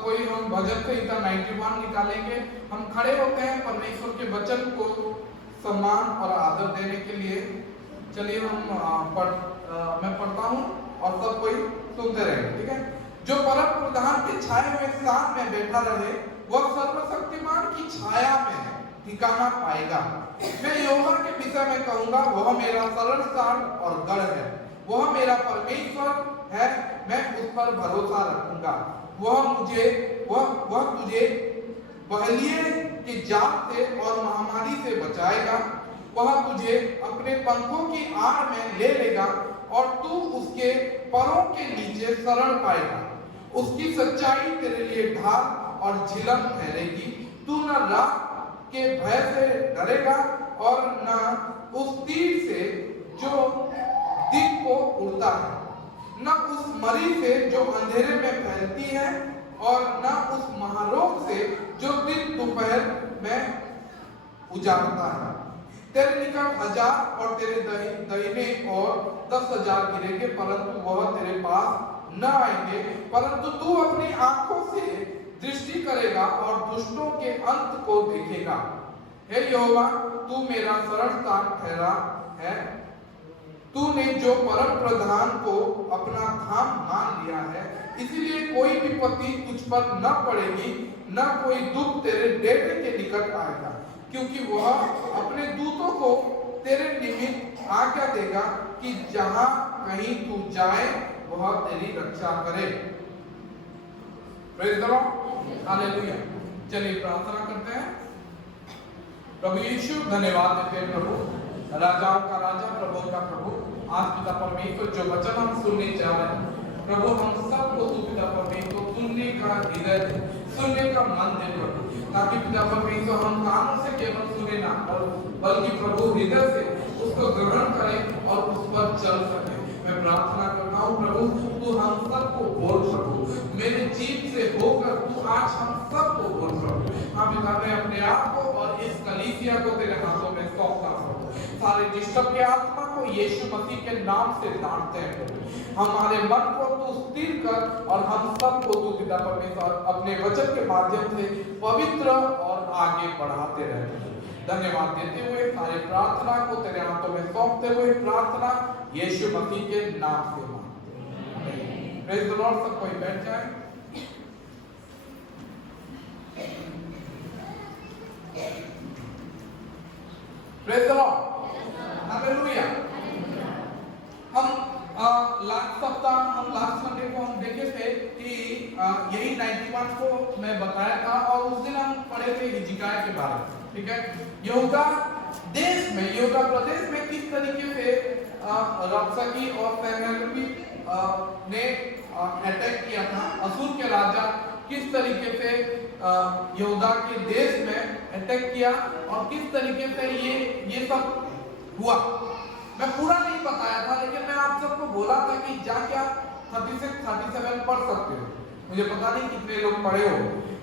सब कोई हम भजन संहिता 91 निकालेंगे। हम खड़े होते हैं परमेश्वर के वचन को सम्मान और आदर देने के लिए। चलिए मैं पढ़ता हूँ और सब कोई सुनते रहेंगे, ठीक है। जो परम प्रधान के छाए हुए स्थान में बैठा रहे वह सर्वशक्तिमान की छाया में ठिकाना पाएगा। मैं यहोवा के विषय में कहूंगा, वह मेरा शरण स्थान और गढ़ है, वह मेरा परमेश्वर है, मैं उस पर भरोसा रखूंगा। वह तुझे बहलिये के जाल से और महामारी से बचाएगा। वह तुझे अपने पंखों की आड़ में ले लेगा और तू उसके परों के नीचे शरण पाएगा। उसकी सच्चाई तेरे लिए ढाल और झिलम ठहरेगी। तू न रात के भय से डरेगा और न उस तीर से जो दिन को उड़ता है, न उस मरी से जो अंधेरे में फैलती है और न उस महारोग से जो दिन दोपहर में उजाड़ता है। तेरे निकट 1000 और तेरे दाहिने और 10,000 गिरेंगे, परंतु वह तेरे पास न आएंगे। परंतु तू अपनी आंखों से दृष्टि करेगा और दुष्टों के अंत को देखेगा। हे यहोवा, तू मेरा शरण स्थान ठहरा है। तूने जो परम प्रधान को अपना धाम मान लिया है, इसीलिए कोई विपत्ति तुझ पर न पड़ेगी, न कोई दुख तेरे डेरे के निकट आएगा, क्योंकि वह अपने दूतों को तेरे निमित्त आज्ञा देगा कि जहां कहीं तू जाए वह तेरी रक्षा करे। Praise the Lord, hallelujah. चलिए प्रार्थना करते हैं। प्रभु यीशु, धन्यवाद देते हैं प्रभु, राजाओं का राजा, प्रभु का प्रभु। आज पिता परमेश्वर जो वचन हम सुनने जा रहे हैं प्रभु, हम सबको तू पिता परमेश्वर सुनने का हृदय दे, सुनने का मन दे प्रभु, ताकि पिता परमेश्वर हम कानों से केवल सुने ना, बल्कि प्रभु हृदय से उसको ग्रहण करें और उस पर चल सके। मैं प्रार्थना करता हूँ प्रभु, तू हम सबको बोल प्रभु, मेरे जीव से होकर तू आज हम सबको बोल प्रभु। हम पिता मैं अपने आप को और इस कलीसिया को तेरे हाथों में सौंपता हूँ। सारे डिस्टर्ब के आत्मा को यीशु मसीह के नाम से डांटते हैं प्रभु। हमारे मन को तू स्थिर कर और हम सबको तू पिता परमेश्वर अपने वचन के माध्यम से पवित्र और आगे बढ़ाते रहे। धन्यवाद देते हुए सारे प्रार्थना को तेरे हाथों में सौंपते हुए प्रार्थना यीशु मसीह के नाम से मांगते हैं। Praise the Lord. सब कोई बैठ जाए। Praise the Lord, hallelujah. हम लास्ट सप्ताह लास्ट संडे को हम देखे थे कि यही 91 को मैं बताया था और उस दिन हम पढ़े थे हिजकिय्याह के बारे में, ठीक है। यहूदा देश में, यहूदा प्रदेश में किस तरीके से रब्शकी और सन्हेरीब ने अटैक किया था, असूर के राजा किस तरीके से यहूदा के देश में अटैक किया और किस तरीके से ये सब हुआ। मैं पूरा नहीं बताया था, लेकिन मैं आप सबको बोला था कि जाके आप 36, 37 पढ़ सकते हो। मुझे पता नहीं कितने लोग पढ़े हो,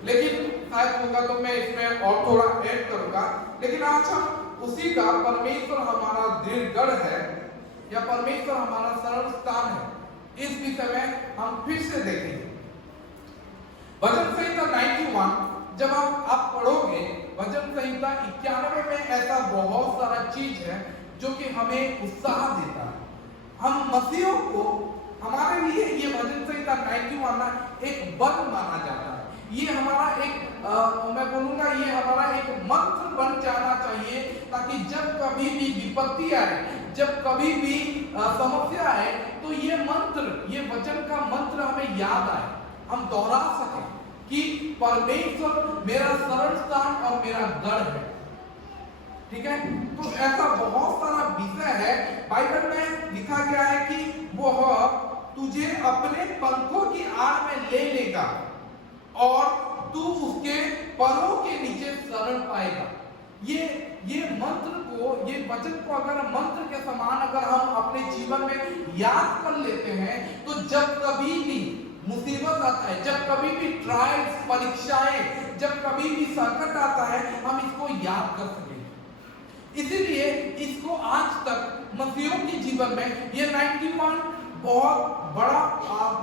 लेकिन शायद होगा तो मैं इसमें और थोड़ा ऐड करूंगा। लेकिन आज हम उसी का परमेश्वर हमारा दृढ़ गढ़ है या परमेश्वर हमारा शरण स्थान है, इस विषय में हम फिर से देखेंगे। भजन संहिता 91 जब आप पढ़ोगे, भजन संहिता 91 में ऐसा बहुत सारा चीज है जो कि हमें उत्साह देता है। हम मसीहों को, हमारे लिए ये भजन संहिता 91 एक बल माना जाता है। ये हमारा एक मैं बोलूंगा ये हमारा एक मंत्र बन जाना चाहिए, ताकि जब कभी भी विपत्ति आए, जब कभी भी समस्या आए, तो ये मंत्र, ये वचन का मंत्र हमें याद आए, हम दोहरा सकें कि परमेश्वर मेरा शरण स्थान और मेरा गढ़ है, ठीक है। तो ऐसा बहुत सारा विषय है। बाइबल में लिखा गया है कि वह तुझे अपने पंखों की आड़ में ले लेगा और तू उसके परों के नीचे शरण पाएगा। ये मंत्र को, ये वचन को अगर मंत्र के समान अगर हम अपने जीवन में याद कर लेते हैं, तो जब कभी भी मुसीबत आता है, जब कभी भी ट्रायल्स, परीक्षाएं, जब कभी भी संकट आता है, हम इसको याद कर सकें। इसीलिए इसको आज तक मसीहों के जीवन में ये 91 बहुत बड़ा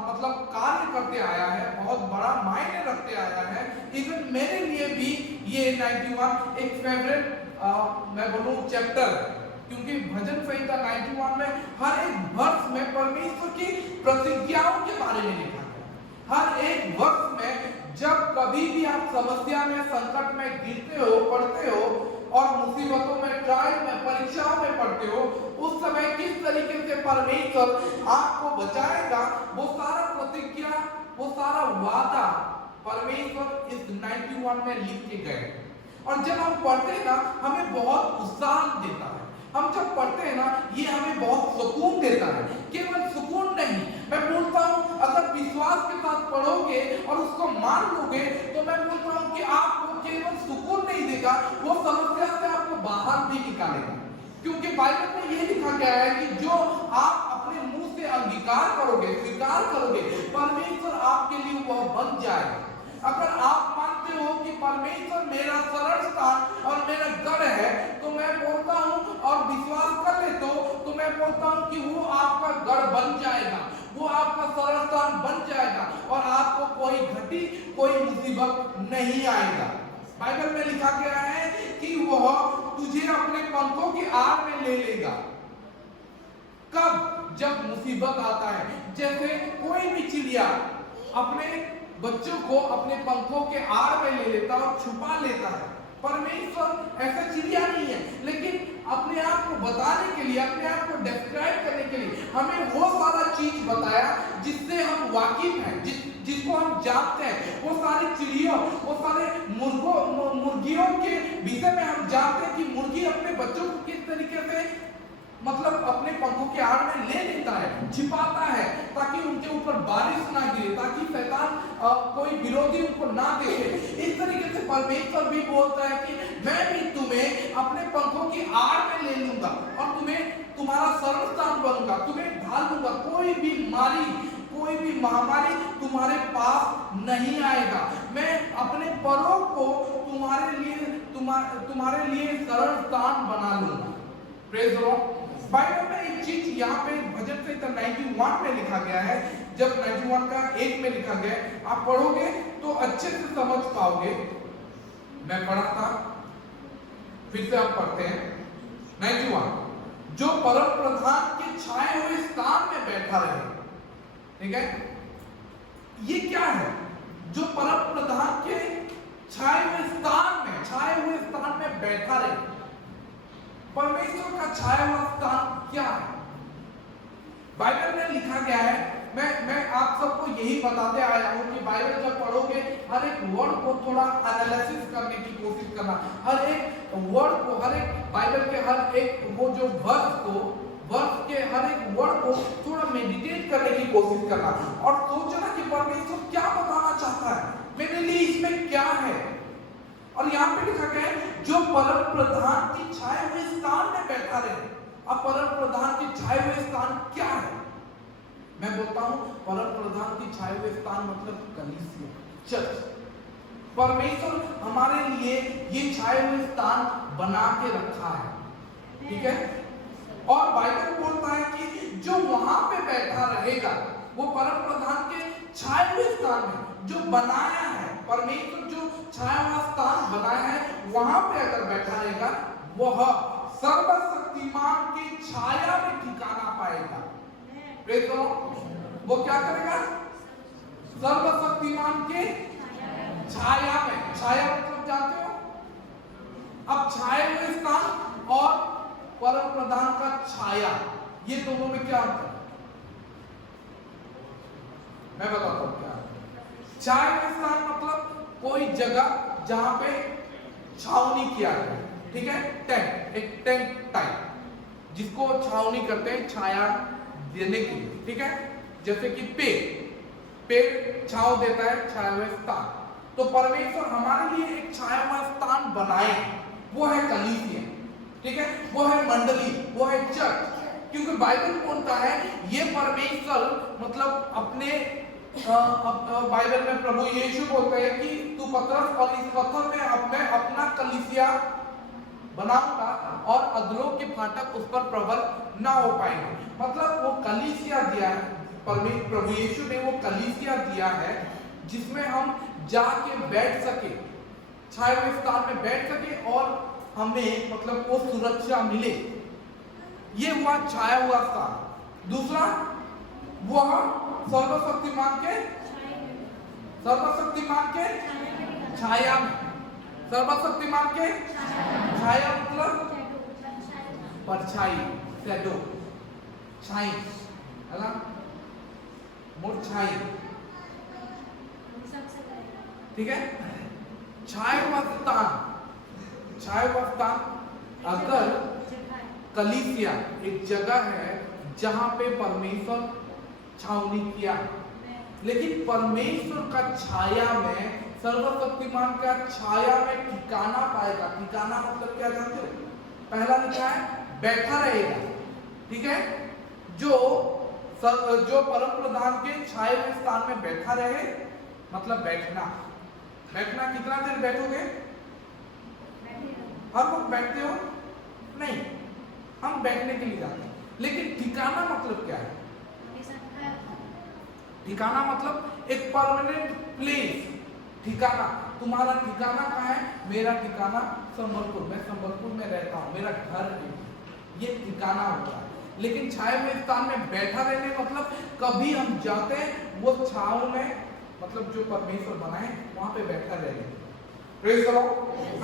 मतलब कार्य करते आया है, बहुत बड़ा मायने रखते आया है। इवन मेरे लिए भी ये 91 एक फेवरेट मैं बोलूं चैप्टर, क्योंकि भजन संहिता 91 में हर एक वर्ष में परमेश्वर की प्रतिज्ञाओं के बारे में लिखा है। हर एक वर्ष में जब कभी भी आप समस्या में, संकट में गिरते हो, पड़ते हो और मुसीबतों में, ट्रायल में, परीक्षाओं में पड़ते हो, उस समय किस तरीके से परमेश्वर आपको बचाएगा, वो सारा प्रतिज्ञा, वो सारा वादा परमेश्वर इस 91 में लिख के गए। और जब हम पढ़ते हैं ना, हमें बहुत उत्साह देता है। हम जब पढ़ते हैं ना, ये हमें बहुत सुकून देता है। केवल सुकून नहीं, मैं बोलता हूँ अगर विश्वास के साथ पढ़ोगे और उसको मान लोगे, तो मैं बोलता हूँ कि आपको केवल सुकून नहीं देगा, वो समस्या से आपको बाहर भी निकालेगा। क्योंकि बाइबल में ये लिखा गया है कि जो आप अपने मुंह से अंगीकार करोगे, स्वीकार करोगे, परमेश्वर आपके लिए वह बन जाएगा। अगर आप मानते हो कि परमेश्वर मेरा शरण स्थान और मेरा गढ़ है, तो मैं बोलता हूँ और विश्वास कर लेते हो, तो मैं बोलता हूँ कि वो आपका गढ़ बन जाएगा, वो आपका शरण स्थान बन जाएगा और आपको कोई घटी, कोई मुसीबत नहीं आएगा। बाइबल में लिखा गया है कि वह तुझे अपने पंखों की आड़ में ले लेगा। कब? जब मुसीबत आता है। जैसे कोई भी चिड़िया अपने बच्चों को अपने पंखों के आड़ में ले लेता और छुपा लेता है। परमेश्वर ऐसा चिड़िया नहीं है, लेकिन अपने आप को बताने के लिए, अपने आप को डिस्क्राइब करने के लिए हमें वो सारा चीज बताया जिससे हम वाकिफ हैं, जिसको हम जानते हैं। वो सारी चिड़ियों, वो सारे मुर्गियों के विषय में हम जानते हैं कि मुर्गी अपने बच्चों को किस तरीके से मतलब अपने पंखों के आड़ में ले लेता है, छिपाता है, ताकि उनके ऊपर बारिश ना गिरे, ताकि शैतान कोई विरोधी उनको ना देखे। इस तरीके से परमेश्वर भी बोलता है कि मैं भी तुम्हें अपने पंखों की आड़ में ले लूंगा और तुम्हें तुम्हारा शरण स्थान बनूंगा, तुम्हें ढाल लूंगा। कोई भी मारी, कोई भी महामारी तुम्हारे पास नहीं आएगा। मैं अपने परों को तुम्हारे लिए शरण स्थान बना लूंगा। Praise the Lord. बाइबल में एक चीज यहाँ पे भजन संहिता 91 में लिखा गया है। जब 91 का 1 में लिखा गया है, आप पढ़ोगे तो अच्छे से समझ पाओगे। मैं पढ़ा था, फिर से आप पढ़ते हैं 91। जो परम प्रधान के छाए हुए स्थान में बैठा रहे। ठीक है, ये क्या है? जो परम प्रधान के छाए हुए स्थान में बैठा रहे। परमेश्वर का छाया हुआ स्थान क्या है? बाइबल में लिखा गया है। मैं आप सबको यही बताते आया हूं कि बाइबल जब पढ़ोगे, हर एक वर्ड को थोड़ा एनालिसिस करने की कोशिश करना। हर एक वर्ड को, हर एक बाइबल के हर एक वो जो वर्ड के हर एक वर्ड को थोड़ा मेडिटेट करने की कोशिश करना और सोचना कि परमेश्वर क्या बताना चाहता है, मेरे लिए इसमें क्या है। और यहाँ पे लिखा गया है, जो परम प्रधान की छाए हुए स्थान में बैठा रहे। अब परम प्रधान की छाए हुए स्थान क्या है? मैं बोलता हूँ परम प्रधान की छाए हुए स्थान मतलब कलीसिया, चर्च। परमेश्वर हमारे लिए ये छाए हुए स्थान बना के रखा है। ठीक है, और बाइबल बोलता है कि जो वहां पे बैठा रहेगा, वो परम प्रधान के छाए हुए स्थान में जो बनाया है, परमेश्वर जो छाया हुआ स्थान बनाया है, वहां पे अगर बैठा रहेगा, वह सर्वशक्तिमान की छाया में ठिकाना पाएगा। Praise the Lord. वो क्या करेगा? सर्वशक्तिमान के छाया में। छाया मतलब जानते हो? अब छाए हुए स्थान और परम प्रधान का छाया, ये दोनों में क्या अंतर है? मैं बताता हूं क्या। छाया हुए स्थान मतलब कोई जगह जहां पे छावनी किया है। ठीक है, टेंट, एक टेंट टाइप जिसको छावनी करते हैं छाया देने के लिए। ठीक है, जैसे कि पेड़ छाव देता है, छाया हुआ स्थान। तो परमेश्वर हमारे लिए एक छाया हुआ स्थान बनाए, वो है कलीसिया। ठीक है, वो है मंडली, वो है चर्च। क्योंकि बाइबल बोलता है ये परमेश्वर मतलब अपने बाइबल में प्रभु यीशु बोलते हैं कि तू पतरस और इस पत्थर में मैं अपना कलीसिया बनाऊंगा और अधरों के फाटक उस पर प्रबल ना हो पाएंगे। मतलब वो कलीसिया दिया है, प्रभु यीशु ने वो कलीसिया दिया है जिसमें हम जाके बैठ सके, छाए हुए स्थान में बैठ सके और हमें मतलब वो सुरक्षा मिले। ये हुआ छाया हुआ स्थान। दूसरा वह सर्वशक्तिमान के छाया में, सर्वशक्तिमान के छाया मतलब परछाई, शैडो, छाई है ना, मोर छाई, ठीक है। छाया हुआ स्थान अगर कलीसिया एक जगह है जहां पे परमेश्वर छावनी किया, लेकिन परमेश्वर का छाया में, सर्वशक्तिमान का छाया में ठिकाना पाएगा। ठिकाना मतलब क्या जानते हो? पहला लिखा है बैठा रहेगा, ठीक है। जो परम प्रधान के छाए हुए स्थान में बैठा रहे मतलब बैठना। कितना देर बैठोगे? हर लोग बैठते हो? नहीं, हम बैठने के लिए जाते हैं। लेकिन ठिकाना मतलब क्या है? ठिकाना मतलब एक परमानेंट प्लेस। ठिकाना, तुम्हारा ठिकाना कहाँ है? मेरा ठिकाना संबलपुर, मैं संबलपुर में रहता हूँ, मेरा घर है, ये ठिकाना होता है। लेकिन छाए हुए स्थान में बैठा रहने मतलब कभी हम जाते हैं वो छाव में, मतलब जो परमेश्वर बनाए वहां पे बैठा रहेंगे। Praise the Lord,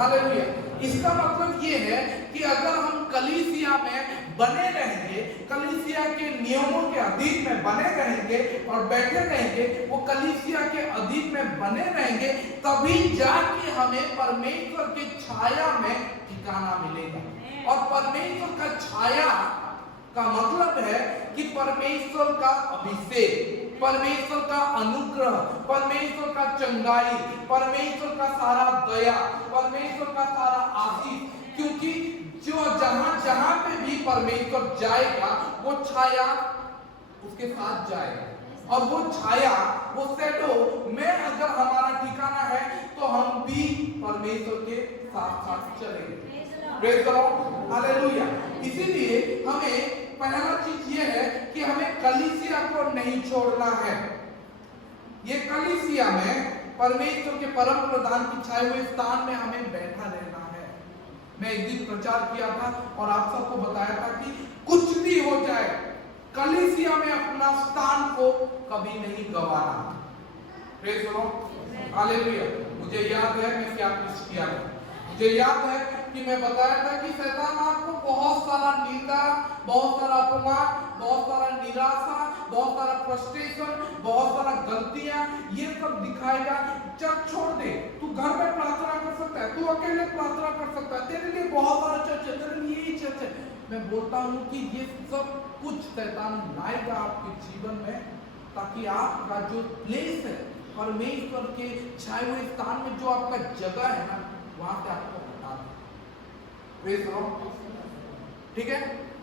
hallelujah. इसका मतलब ये है कि अगर हम कलीसिया में बने रहेंगे, कलीसिया के नियमों के अधीन में बने रहेंगे और बैठे रहेंगे, वो कलीसिया के अधीन में बने रहेंगे, तभी जाके हमें परमेश्वर के छाया में ठिकाना मिलेगा। और परमेश्वर का छाया का मतलब है कि परमेश्वर का अभिषेक, परमेश्वर का अनुग्रह, परमेश्वर का चंगाई, परमेश्वर का सारा दया, परमेश्वर का सारा आशीष। क्योंकि जो जहां पे भी परमेश्वर जाएगा वो छाया उसके साथ जाएगा। और वो छाया, वो शैडो में अगर हमारा ठिकाना है तो हम भी परमेश्वर के साथ साथ चलेंगे। Praise the Lord, hallelujah. इसीलिए हमें पहला चीज ये है कि हमें कलीसिया को नहीं छोड़ना है। ये कलीसिया में परमेश्वर के परम प्रधान की छाए हुए स्थान में हमें बैठा रहना है। मैं एक दिन प्रचार किया था और आप सबको बताया था कि कुछ भी हो जाए कलीसिया में अपना स्थान को कभी नहीं गंवाना। Praise the Lord, hallelujah. मुझे याद है मैं क्या कुछ किया था। मुझे याद है कि मैं बताया था कि शैतान आपको बहुत सारा निंदा, बहुत सारा अपमान, बहुत सारा निराशा, बहुत सारा फ्रस्ट्रेशन, बहुत सारा गलतियां, ये सब दिखाएगा। चर्च छोड़ दे, तू घर में प्रार्थना कर सकता है, तू अकेले प्रार्थना कर सकता है, तेरे लिए बहुत सारा चर्च है, तेरे लिए ही चर्च है। मैं बोलता हूँ कि ये सब कुछ शैतान लाएगा आपके जीवन में, ताकि आपका जो प्लेस है परमेश्वर के छाए हुए स्थान में, जो आपका जगह है ना, वहां से आपको हटा दे। प्रेज़ द लॉर्ड, ठीक है,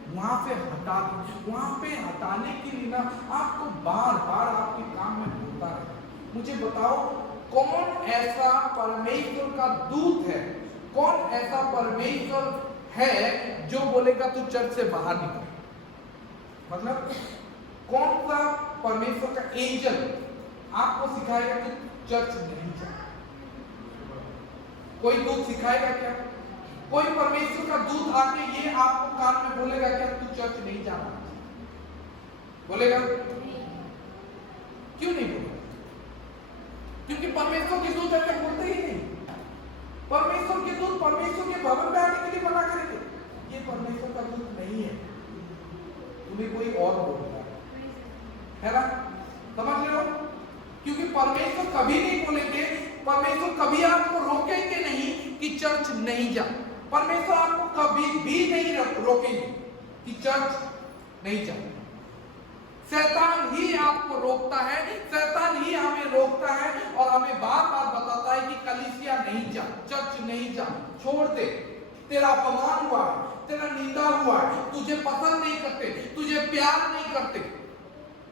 वहां से हटा दे। वहां पे हटाने के लिए ना आपको बार बार आपके काम में होता है। मुझे बताओ कौन ऐसा परमेश्वर का दूत है, कौन ऐसा परमेश्वर है जो बोलेगा तू चर्च से बाहर निकल? मतलब कौन सा परमेश्वर का एंजल आपको सिखाएगा कि चर्च नहीं जा? कोई दूत सिखाएगा क्या? कोई परमेश्वर का दूत आके ये आपको कान में बोलेगा क्या तू चर्च नहीं जाना? बोलेगा? क्यों नहीं बोलेगा? क्योंकि परमेश्वर के दूत ऐसे बोलते ही नहीं। परमेश्वर के दूत परमेश्वर के भवन में आने के लिए मना करेंगे। ये परमेश्वर का दूत नहीं है, तुम्हें कोई और बोलता है ना? समझ रहे हो? क्योंकि परमेश्वर कभी नहीं बोलेंगे, परमेश्वर कभी आपको रोकेंगे नहीं कि चर्च नहीं जा। परमेश्वर आपको कभी भी नहीं रोकेंगे कि चर्च नहीं जा। शैतान ही आपको रोकता है, शैतान ही हमें रोकता है और हमें बार बार बताता है कि कलीसिया नहीं जा, चर्च नहीं जा, छोड़ दे, तेरा अपमान हुआ है, तेरा निंदा हुआ है, तुझे पसंद नहीं करते, तुझे प्यार नहीं करते।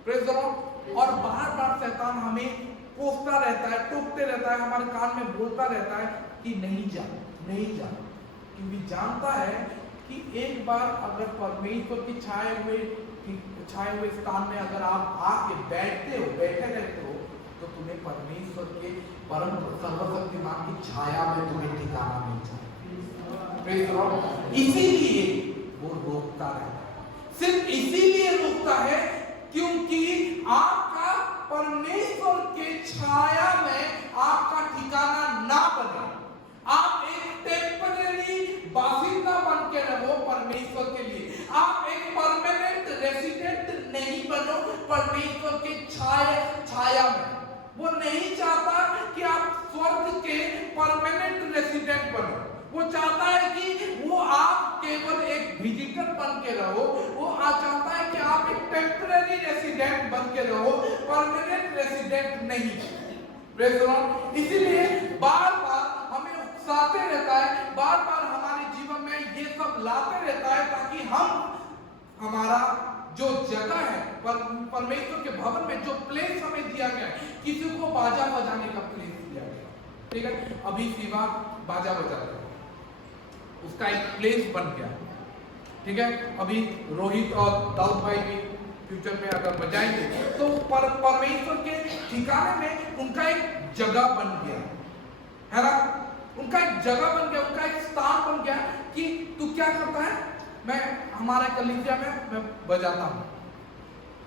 Praise the Lord. और बार बार शैतान हमें कोसता रहता है, टोकते रहता है, हमारे कान में बोलता रहता है कि नहीं जा, नहीं जा, क्योंकि जानता है कि एक बार अगर परमेश्वर की छाए हुए स्थान में अगर आप आके बैठे रहते हो तो तुम्हें परमेश्वर के परम सर्वशक्तिमान की छाया में तुम्हें ठिकाना मिल जाए। इसीलिए वो रोकता रहता है, सिर्फ इसीलिए रोकता है क्योंकि आपका परमेश्वर के छाया में आपका ठिकाना ना बने। आप एक टेम्परेरी बासिंदा बन के रहो परमेश्वर के लिए, आप एक परमानेंट रेसिडेंट नहीं बनो परमेश्वर के छाया में। वो नहीं चाहता कि आप स्वर्ग के परमानेंट रेसिडेंट बनो, वो चाहता है कि वो आप केवल एक विजिटर बन के रहो। वो चाहता है कि आप एक टेम्परेरी रेसिडेंट बन के रहो, परमानेंट रेसिडेंट नहीं। Praise the Lord. इसीलिए बार-बार हमें उकसाते रहता है, बार-बार हमारे जीवन में ये सब लाते रहता है ताकि हमारा जो जगह है परमेश्वर के भवन में जो प्लेस हमें दिया गया है, किसी को बाजा बजाने का प्लेस दिया गया, ठीक है। अभी शिवा बाजा बजाता है, उसका एक प्लेस बन गया, ठीक है। अभी रोहित और दाऊद भाई भी फ्यूचर में अगर बजाएंगे तो परमेश्वर के ठिकाने में उनका एक जगह बन गया है ना, उनका एक जगह बन गया, उनका एक स्थान बन गया कि तू क्या करता है, मैं हमारे कलीसिया में मैं बजाता हूँ,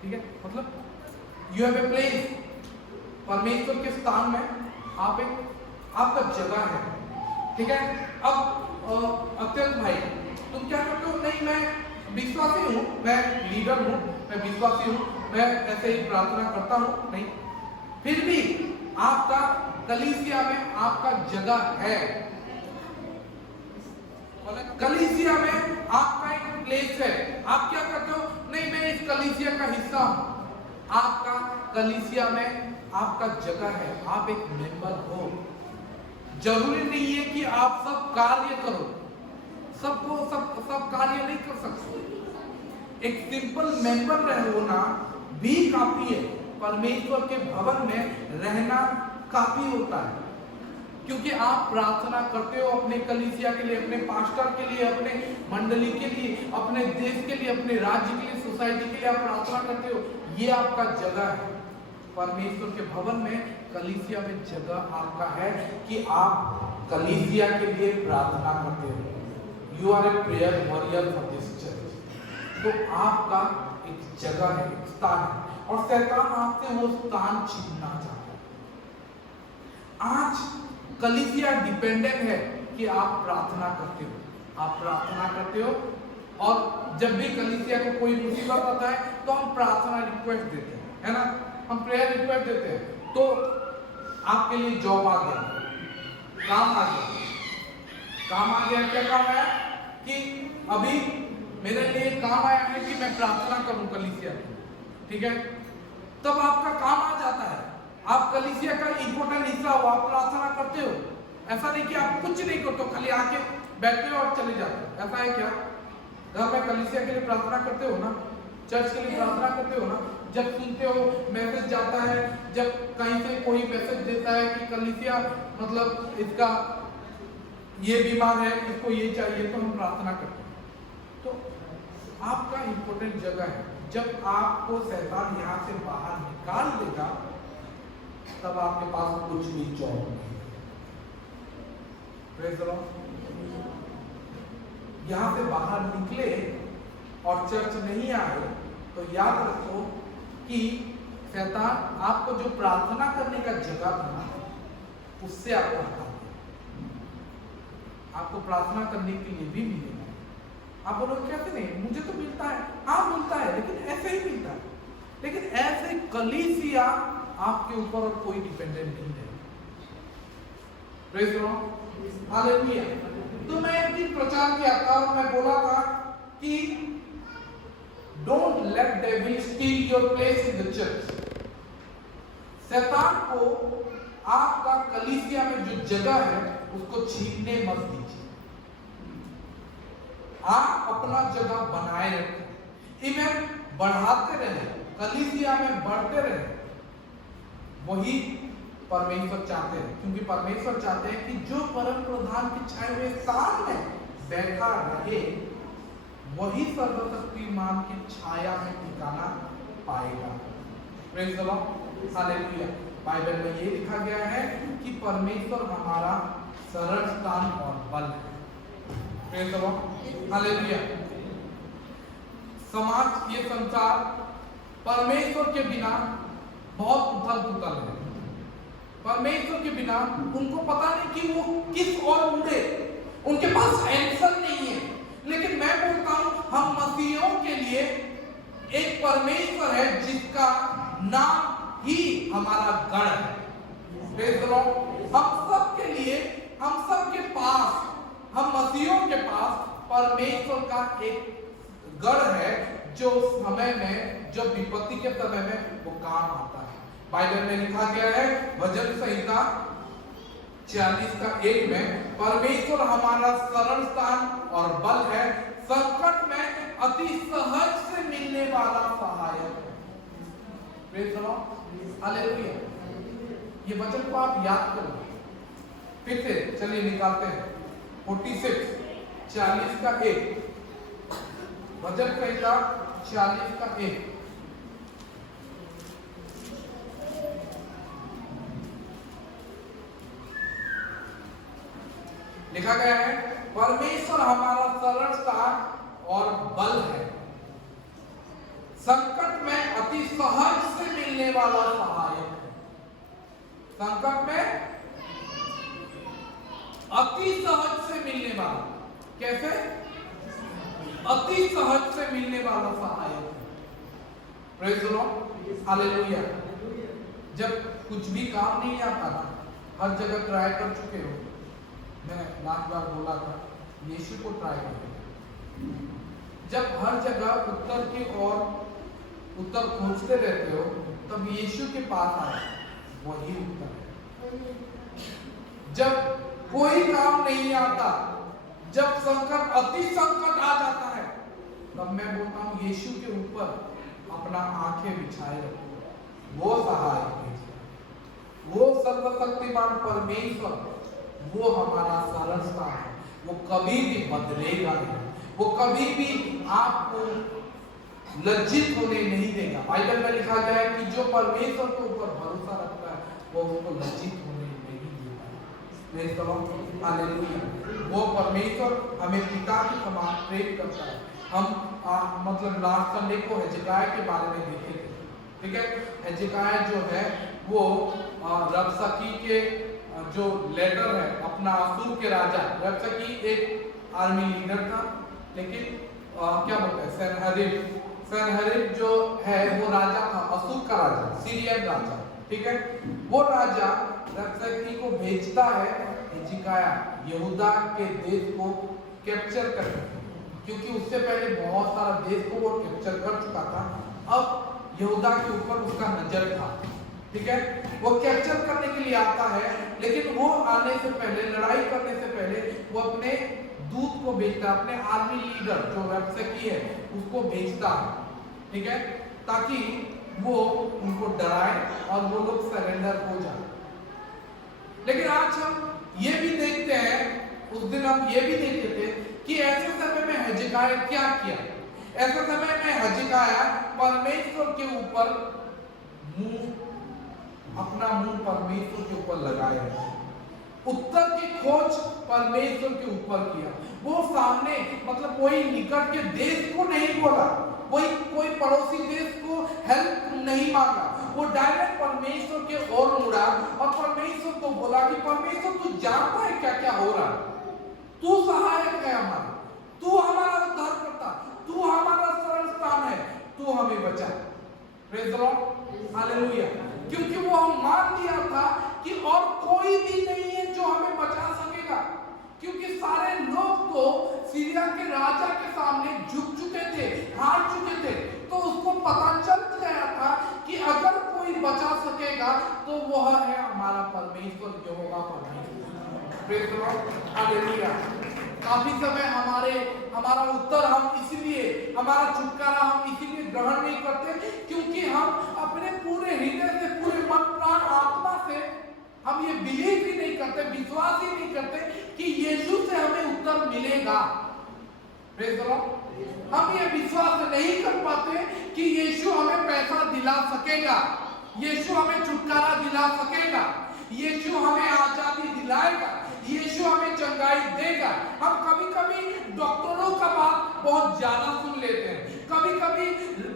ठीक है। मतलब यू हैव ए प्लेस, परमेश्वर के स्थान में आपका जगह है, ठीक है। अब अत्यंत भाई तुम क्या करते हो, नहीं मैं विश्वासी हूँ, मैं लीडर हूँ, मैं विश्वासी हूँ, मैं ऐसे ही प्रार्थना करता हूँ, नहीं, फिर भी आपका कलीसिया में आपका जगह है, कलीसिया में आपका एक प्लेस है। आप क्या करते हो, नहीं मैं इस कलीसिया का हिस्सा हूँ, आपका कलीसिया में आपका जगह है, आप एक मेंबर हो। जरूरी नहीं है कि आप सब कार्य करो, सब कार्य नहीं कर सकते, एक सिंपल मेंबर रहना भी काफी है। परमेश्वर के भवन में रहना काफी होता है, क्योंकि आप प्रार्थना करते हो अपने कलीसिया के लिए, अपने पास्टर के लिए, अपने मंडली के लिए, अपने देश के लिए, अपने राज्य के लिए, सोसाइटी के लिए आप प्रार्थना करते हो, ये आपका जगह है। परमेश्वर के भवन में कलीसिया में जगह आपका है कि आप कलीसिया के लिए प्रार्थना करते हो, you are a prayer warrior for this church. तो आपका एक जगह है, एक स्थान है, और शैतान आपसे वो स्थान छीनना चाहता है। आज कलीसिया डिपेंडेंट है कि आप प्रार्थना करते हो, आप प्रार्थना करते हो, और जब भी कलीसिया को कोई मुसीबत आता है तो हम प्रार्थना रिक्वेस्ट देते हैं, है ना, हम प्रेयर रिक्वेस्ट देते हैं। तो आपके लिए जॉब आ गया, काम आ गया, क्या काम आया कि अभी मेरे लिए काम आया है कि मैं प्रार्थना करूं कलीसिया में, ठीक है। तब आपका काम आ जाता है, आप कलीसिया का इंपॉर्टेंट हिस्सा हो, आप प्रार्थना करते हो। ऐसा नहीं कि आप कुछ नहीं करते हो, खाली आके बैठते हो और चले जाते हो, ऐसा है क्या? घर में कलीसिया के लिए प्रार्थना करते हो ना, चर्च के लिए प्रार्थना करते हो ना। जब सुनते हो मैसेज जाता है, जब कहीं से कोई मैसेज देता है कि कलीसिया मतलब इसका ये बीमार है, इसको ये चाहिए, तो हम प्रार्थना करते हैं। तो आपका इंपॉर्टेंट जगह है। जब आपको शैतान यहाँ से बाहर निकाल देगा तब आपके पास कुछ भी जॉब नहीं। Praise the Lord. यहाँ से बाहर निकले और चर्च नहीं आए तो याद रखो कि शैतान आपको जो प्रार्थना करने का जगह था ना, उससे आपको हटा दिया। आपको प्रार्थना करने के लिए भी मिलेगा। आप बोलोगे कैसे नहीं, मुझे तो मिलता है। हाँ मिलता है, लेकिन ऐसे ही मिलता है। लेकिन ऐसे कलीसिया आपके ऊपर और कोई डिपेंडेंट नहीं है। Praise the Lord, hallelujah. तो मैं एक दिन प्रचार किया था और मैं बोला था कि don't let devil steel your place in the church. शैतान को आपका कलीसिया में जो जगह है उसको छीनने मत दीजिए। आप अपना जगह बनाए रखें, इवें बढ़ाते रहे, कलीसिया में बढ़ते रहे। वही परमेश्वर चाहते हैं, क्योंकि परमेश्वर चाहते हैं कि जो परम प्रधान की छाए हुए स्थान में बैठा रहे वही सर्वशक्तिमान की छाया में ठिकाना पाएगा। Praise the Lord, hallelujah. Bible में ये लिखा गया है कि परमेश्वर हमारा शरण स्थान और बल है। Praise the Lord, hallelujah. समाज, ये संसार परमेश्वर के बिना बहुत उथल-पुथल है। परमेश्वर के बिना उनको पता नहीं कि वो किस ओर मुड़े, उनके पास आंसर नहीं है। लेकिन मैं बोलता हूं, हम मसीहियों के लिए एक परमेश्वर है जिसका नाम ही हमारा गढ़ है। Praise the Lord. हम सब के लिए, हम सब के पास, हम मसीहियों के पास परमेश्वर का एक गढ़ है जो समय में, जो विपत्ति के समय में वो काम आता है। बाइबल में लिखा गया है भजन संहिता 40:1 में, परमेश्वर हमारा शरण स्थान और बल है, संकट में अति सहज से मिलने वाला सहायक है। Praise the Lord, hallelujah. ये वचन को आप याद करो। फिर से चलिए निकालते हैं 46 40:1, भजन संहिता 40:1। लिखा गया है, परमेश्वर हमारा शरण स्थान और बल है, संकट में अति सहज से मिलने वाला सहायक है। संकट में अति सहज से मिलने वाला, कैसे? अति सहज से मिलने वाला सहायक है। Praise the Lord, hallelujah. जब कुछ भी काम नहीं आता ना, हर जगह ट्राई कर चुके हो। मैं लास्ट बार बोला था यीशु को ट्राई करो। जब हर जगह उत्तर की ओर उत्तर खोजते रहते हो, तब यीशु के पास आए, वही उत्तर है। जब कोई काम नहीं आता, जब संकट, अति संकट आ जाता है, तब मैं बोलता हूं यीशु के ऊपर अपना आंखें बिछाए रखो, वो सहायक है, वो सर्वशक्तिमान परमेश्वर, वो हमारा शरण स्थान है। वो कभी भी बदलेगा नहीं, वो कभी भी आपको लज्जित होने नहीं देगा। बाइबल में लिखा गया है कि जो परमेश्वर के ऊपर भरोसा रखता है वो उसको लज्जित होने नहीं देगा। Praise the Lord, hallelujah. वो परमेश्वर हमें पिता के समान प्रेम करता है। हम मतलब लास्ट संडे को हिजकिय्याह के बारे में देखे थे, ठीक है। हिजकिय्याह जो है वो रबशकी के जो लेटर है, अपना असूर के राजा, रबशकी एक आर्मी लीडर था, लेकिन क्या बोलते हैं, सनहरीब जो है वो राजा था, असूर का राजा, सीरियन राजा, ठीक है। वो राजा रबशकी को भेजता है हिजकिय्याह यहूदा के देश को कैप्चर करने, क्योंकि उससे पहले बहुत सारा देश को वो कैप्चर कर चुका था। अब यहूदा के ऊपर उसका नजर था, ठीक है। वो कैप्चर करने के लिए आता है, लेकिन वो आने से पहले, लड़ाई करने से पहले, वो अपने दूत को भेजता है, अपने आर्मी लीडर जो रबशकी है उसको भेजता है, ठीक है, ताकि वो उनको डराए और वो लोग सरेंडर हो जाए। लेकिन आज हम ये भी देखते हैं, उस दिन हम ये भी देखते थे कि ऐसे समय में हिजकिय्याह क्या किया। ऐसे समय में हिजकिय्याह परमेश्वर के ऊपर अपना मुंह परमेश्वर के ऊपर लगाया, उत्तर की खोज परमेश्वर के ऊपर किया। वो सामने, मतलब कोई निकट के देश को नहीं बोला, कोई पड़ोसी देश को हेल्प नहीं मांगा, वो डायरेक्ट परमेश्वर के ओर मुड़ा और परमेश्वर को बोला कि परमेश्वर तू जानता है क्या क्या हो रहा है, तू सहायक है हमारा, तू हमारा उद्धार करता, तू हमारा शरण स्थान है, तू हमें बचा। Praise the Lord, hallelujah. क्योंकि वो हम मान लिया था कि और कोई भी नहीं है जो हमें बचा सकेगा, क्योंकि सारे लोग तो सीरिया के राजा के सामने झुक चुके थे, हार चुके थे। तो उसको पता चल गया था कि अगर कोई बचा सकेगा तो वह है हमारा परमेश्वर, यहोवा परमेश्वर। Praise the Lord, hallelujah. काफी समय हमारा उत्तर हम इसलिए, हमारा छुटकारा हम इसीलिए ग्रहण नहीं करते क्योंकि हम अपने पूरे हृदय से, पूरे मन प्राण आत्मा से हम ये बिलीव ही नहीं करते, विश्वास ही नहीं करते कि यीशु से हमें उत्तर मिलेगा। Praise the Lord. हम ये विश्वास नहीं कर पाते कि यीशु हमें पैसा दिला सकेगा, यीशु हमें छुटकारा दिला सकेगा, यीशु हमें आजादी दिलाएगा, यीशु हमें चंगाई देगा। हम कभी-कभी डॉक्टरों का बात बहुत ज्यादा सुन लेते हैं, कभी-कभी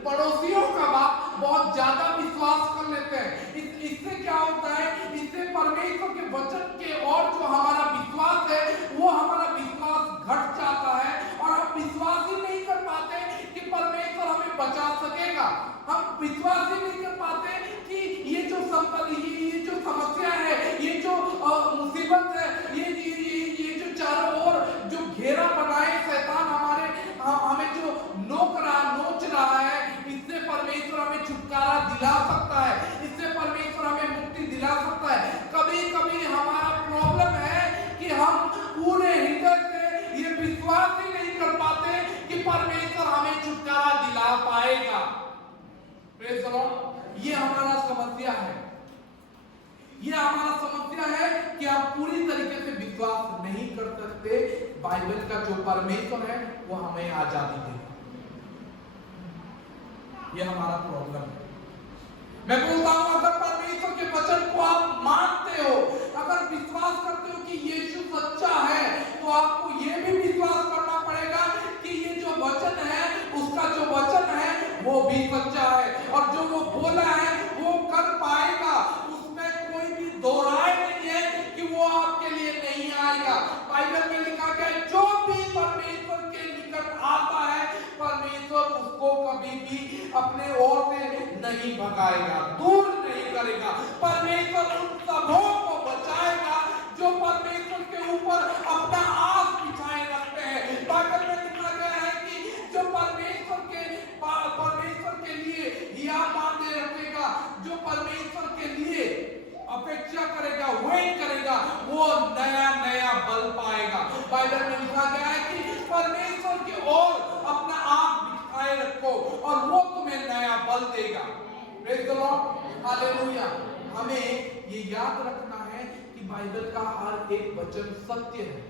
पड़ोसियों का बात बहुत ज्यादा विश्वास कर लेते हैं। इससे क्या होता है, इससे परमेश्वर के वचन के और जो हमारा विश्वास है वो हमारा विश्वास घट जाता है और हम विश्वास ही नहीं कर पाते कि परमेश्वर हमें बचा सकेगा। हम विश्वास ही नहीं कर पाते कि ये जो ये जो समस्या है, ये जो मुसीबत है, ये जो चारों ओर जो घेरा बनाए शैतान हमें जो नोच रहा है, इससे परमेश्वर हमें छुटकारा दिला सकता है, इससे परमेश्वर हमें मुक्ति दिला सकता है। कभी-कभी हमारा प्रॉब्लम है कि हम पूरे हृदय से ये विश्वास ही नहीं कर पाते कि परमेश्वर हमें छुटकारा दिला पाएगा। Praise the Lord. ये हमारा समस्या है, ये हमारा समस्या है कि आप पूरी तरीके से विश्वास नहीं कर सकते बाइबल का जो परमेश्वर है वो हमें आजादी दे। ये हमारा प्रॉब्लम है। मैं बोलता हूं, अगर परमेश्वर के वचन को आप मानते हो, अगर विश्वास करते हो कि यीशु सच्चा है, तो आपको ये भी विश्वास करना पड़ेगा कि ये जो वचन है, उसका जो वचन है वो भी सच्चा है और जो वो बोला है वो कर पाएगा। उसमें कोई भी दो राय नहीं है कि वो आपके लिए नहीं आएगा। बाइबल में लिखा गया है, जो भी परमेश्वर के निकट आता है, परमेश्वर उसको कभी भी अपने ओर से नहीं भगाएगा, दूर नहीं करेगा। परमेश्वर उन सबों को बचाएगा जो परमेश्वर के ऊपर अपना आस बिछाए रखते हैं। बाइबल में लिखा गया है कि जो परमेश्वर के लिए हिया बांधे रखेगा, जो परमेश्वर के लिए अपेक्षा करेगा, वेट करेगा, वो नया नया बल पाएगा। बाइबल में लिखा गया है कि परमेश्वर की ओर अपना आंख बिछाए रखो और वो तुम्हें नया बल देगा। Praise the Lord, hallelujah. हमें ये याद रखना है कि बाइबल का हर एक वचन सत्य है।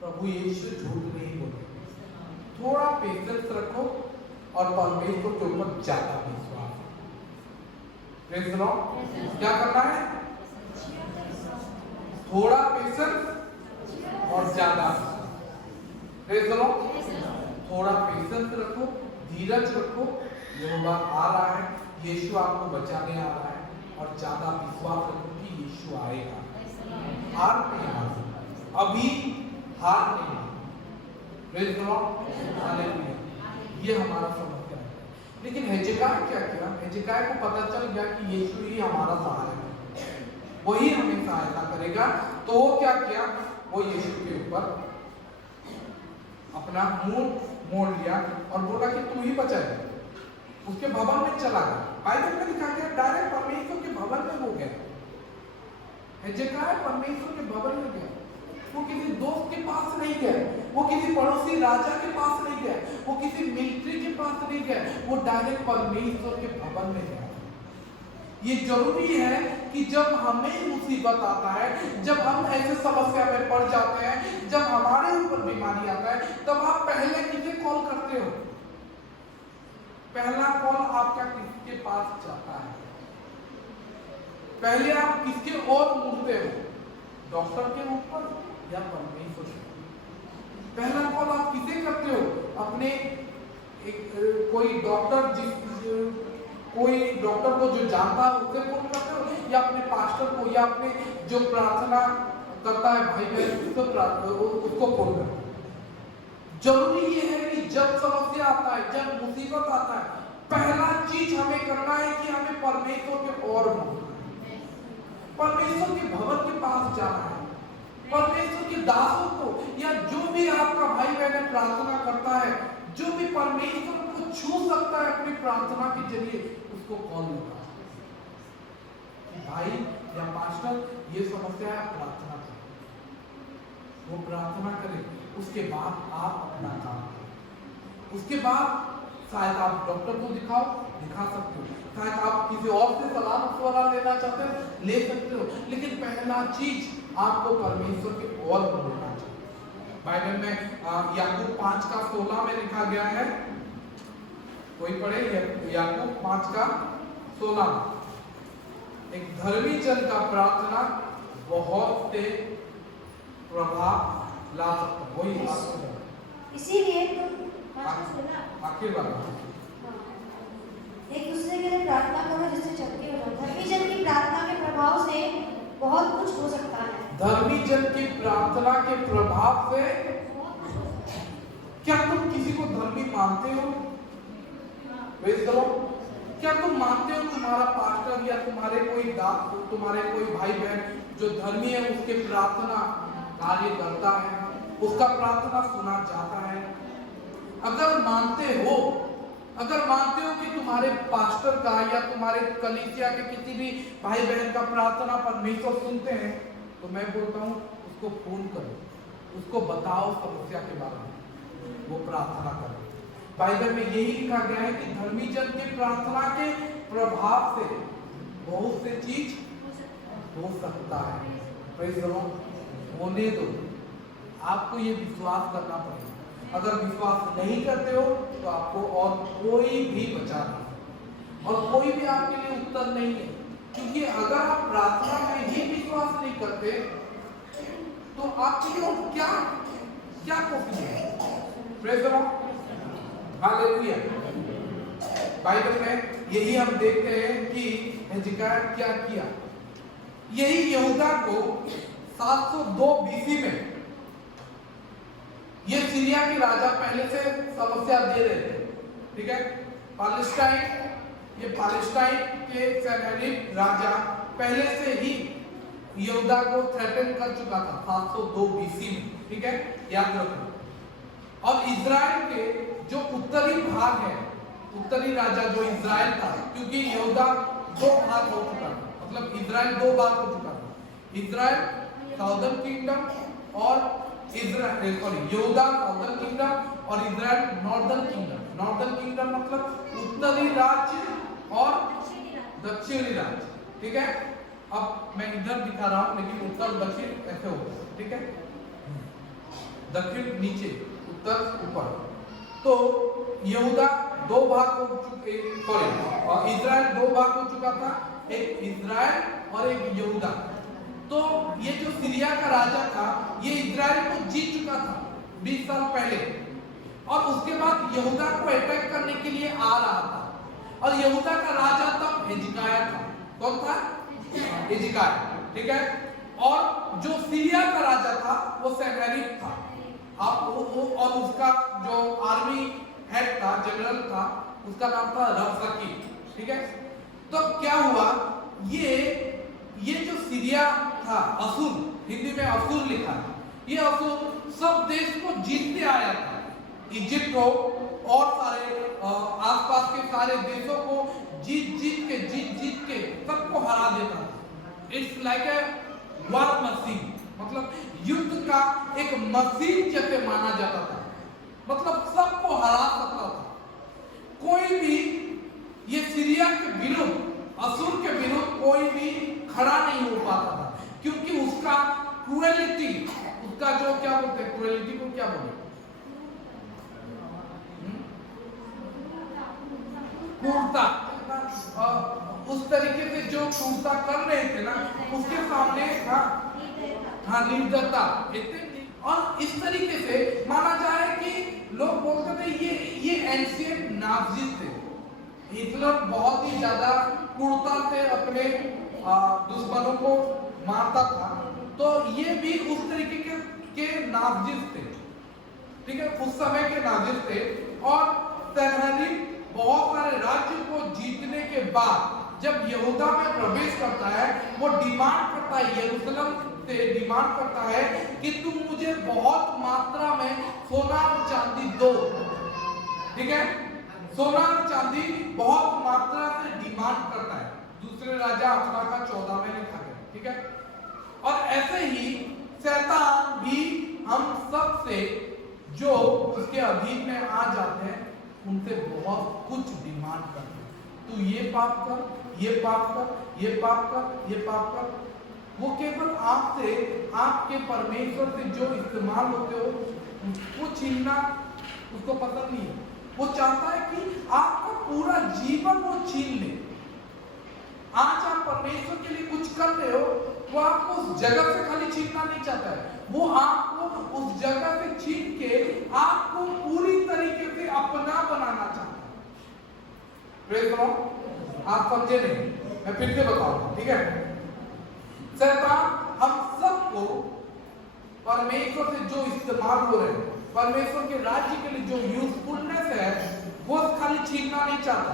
प्रभु यीशु झूठ नहीं बोले। थोड़ा पेशेंस रखो और परमेश्वर के ऊपर ज्यादा विश्वास। Praise the Lord. क्या करना है? थोड़ा पेशेंस और ज्यादा। Praise the Lord. थोड़ा पेशेंस रखो, धीरज रखो। यहोवा आ रहा है, यीशु आपको बचाने आ रहा है और ज्यादा विश्वास रखो कि यीशु आएगा। हार नहीं मानो, अभी हार नहीं मानो। Praise the Lord, hallelujah. ये हमारा समस्या है। लेकिन हेजेकिय्याह क्या किया? हेजेकिय्याह को पता चल गया कि यीशु ही हमारा सहायक है, वही हमें सहायता करेगा। तो वो क्या किया? वो यीशु के ऊपर अपना मुंह मोड़ लिया और बोला कि तू ही बचाएगा। उसके भवन में चला गया। बाइबल में लिखा गया डायरेक्ट परमेश्वर के भवन में हो गया। हेजेकिय्याह परमेश्वर के भवन में गया। वो किसी दोस्त के पास नहीं गया, वो किसी पड़ोसी राजा के पास नहीं गया, वो किसी मिलिट्री के पास नहीं गया, वो डायरेक्ट परमेश्वर के भवन में गया। ये जरूरी है कि जब हमें मुसीबत आता है, जब हम ऐसे समस्या में पड़ जाते हैं, जब हमारे ऊपर बीमारी आता है, तब आप पहले किसे कॉल करते हो? पहला कॉल आपका किसके पास जाता है? पहले आप किसके ओर मुड़ते हो? डॉक्टर के ऊपर या परमेश्वर? पहला कॉल आप किसे करते हो? अपने कोई डॉक्टर को जो जानता है उसे फोन करते हो, या अपने पास्टर को, या अपने जो प्रार्थना करता है भाई बहन उसको फोन करते हो? जरूरी ये है कि जब समस्या आता है, जब मुसीबत आता है, पहला चीज हमें करना है कि हमें परमेश्वर के ओर मुड़ना है, परमेश्वर के भवन के पास जाना है, परमेश्वर के दासों को, या जो भी आपका भाई बहन प्रार्थना करता है, जो भी परमेश्वर को छू सकता है अपनी प्रार्थना के जरिए, उसको कॉल लगा भाई या पास्टर ये समस्या है, प्रार्थना करें। वो प्रार्थना करें, उसके बाद आप अपना काम करें। उसके बाद शायद आप डॉक्टर को दिखा सकते हो, शायद आप किसी और से सलाह मशवरा लेना चाहते हो, ले सकते हो, लेकिन पहला चीज आपको परमेश्वर के ओर मुड़ना चाहिए। बाइबल में याकूब 5 का 16 में लिखा गया है, कोई पढ़े याकूब 5 का 16। एक धर्मी जन का प्रार्थना बहुत से प्रभाव ला सकता है। वही इसीलिए तुम आखिर बात एक दूसरे के लिए प्रार्थना करो जिससे चलती हो। धर्मी जन की प्रार्थना के प्रभाव से बहुत कुछ हो सकता है। धर्मी जन की प्रार्थना के प्रभाव से क्या तुम किसी को धर्मी मानते हो? क्या तुम मानते हो तुम्हारा पास्टर या तुम्हारे कोई भाई बहन जो धर्मी है उसके प्रार्थना कार्य करता है, उसका प्रार्थना सुना जाता है? अगर मानते हो कि तुम्हारे पास्टर का या तुम्हारे कलीसिया के किसी भी भाई बहन का प्रार्थना परमेश्वर सुनते हैं, तो मैं बोलता हूँ उसको फोन करो, उसको बताओ समस्या के बारे में, वो प्रार्थना करो। बाइबल में यही लिखा गया है कि धर्मी जन की प्रार्थना के प्रभाव से बहुत से चीज हो सकता है। Praise the Lord. होने दो, आपको ये विश्वास करना पड़ेगा। अगर विश्वास नहीं करते हो तो आपको और कोई भी बचा नहीं, और कोई भी आपके लिए उत्तर नहीं है, क्योंकि अगर आप प्रार्थना में ही विश्वास नहीं करते तो आपके लिए क्या कोशिश है? Praise the Lord. Hallelujah. Bible में यही हम देखते हैं कि हिजकिय्याह क्या किया। यही यहूदा को 702 बीसी में ये सीरिया के राजा पहले से समस्या दे रहे थे, ठीक है। पालेस्टाइन के सनहेरीब राजा पहले से ही यहूदा को थ्रेटन कर चुका था 702 बीसी में, ठीक है, याद रखो। और इजराइल के जो उत्तरी भाग है, उत्तरी राजा जो इजराइल था, क्योंकि यहूदा 2 भाग हो चुका था, मतलब इजराइल 2 भाग हो चुका था। इजराइल साउदर्न किंगडम और यहूदा साउदर्न किंगडम और Israel northern kingdom. Northern kingdom मतलब उत्तरी राज्य और दक्षिणी राज्य, ठीक है। अब मैं इधर दिखा रहा हूं, लेकिन उत्तर दक्षिण ऐसे होगा, ठीक है। दक्षिण नीचे, उत्तर ऊपर। तो यहूदा 2 भाग हो चुके, और इजराइल 2 भाग हो चुका था, एक इजराइल और एक यहूदा। तो ये जो सीरिया का राजा था, ये इजराइल को जीत चुका था 20 साल पहले, और उसके बाद यहूदा को अटैक करने के लिए आ रहा था। और यहूदा का राजा तब हिजकिय्याह था। कौन था? हिजकिय्याह, ठीक है। और जो सीरिया का राजा था वो सनहेरीब था। और उसका जो आर्मी हेड था, जनरल था, उसका नाम था रब्साकी, ठीक है। तो क्या हुआ, ये जो सीरिया था, असुर, हिंदी में असुर लिखा है, ये असुर सब देश को जीतते आया था। इजिप्ट हो और सारे आसपास के सारे देशों को जीत के सबको हरा देता था। It's like a war machine, मतलब युद्ध का एक मशीन जैसे माना जाता था, मतलब सबको हरा सकता था। कोई भी ये सीरिया के विरुद्ध, असुर के विरुद्ध कोई भी खड़ा नहीं हो पाता था, क्योंकि उसका क्रूएलिटी, उसका जो क्या बोलते हैं, क्रूएलिटी को क्या बोलते हैं, क्रूरता, उस तरीके से जो क्रूरता कर रहे थे ना, उसके सामने निर्दयता। और इस तरीके से माना जाए कि लोग बोलते थे ये एंशिएंट नाज़ी थे। हिटलर बहुत ही ज्यादा क्रूरता से अपने दुश्मनों को मारता था, तो ये भी उस तरीके के नाज़ी थे, ठीक है, उस समय के नाज़ी थे। और सनहेरीब बहुत सारे राज्य को जीतने के बाद जब यहूदा में प्रवेश करता है, वो डिमांड करता है, यरूशलेम से डिमांड करता है कि तुम मुझे बहुत मात्रा में सोना और चांदी दो, ठीक है। सोना और चांदी बहुत मात्रा से डिमांड करता है। दूसरे राजा 18 का 14 में लिखा गया, ठीक है। और ऐसे ही शैतान भी हम सब से जो उसके अधीन में आ जाते हैं, उनसे बहुत कुछ डिमांड करते हैं। तू ये पाप कर, ये पाप कर, ये पाप कर, ये पाप कर। वो केवल आपसे, आपके परमेश्वर से जो इस्तेमाल होते हो वो छीनना उसको पसंद नहीं है। वो चाहता है कि आपका पूरा जीवन वो छीन ले। आज आप परमेश्वर के लिए कुछ कर रहे हो, वो आपको उस जगह से खाली छीनना नहीं चाहता है, वो आपको उस जगह से छीन के आपको पूरी तरीके से अपना बनाना चाहता है। Praise the Lord. आप समझे नहीं, मैं फिर से बताऊंगा, ठीक है। शैतान हम सबको परमेश्वर से जो इस्तेमाल हो रहे हैं, परमेश्वर के राज्य के लिए जो यूजफुलनेस है, वो खाली छीनना नहीं चाहता।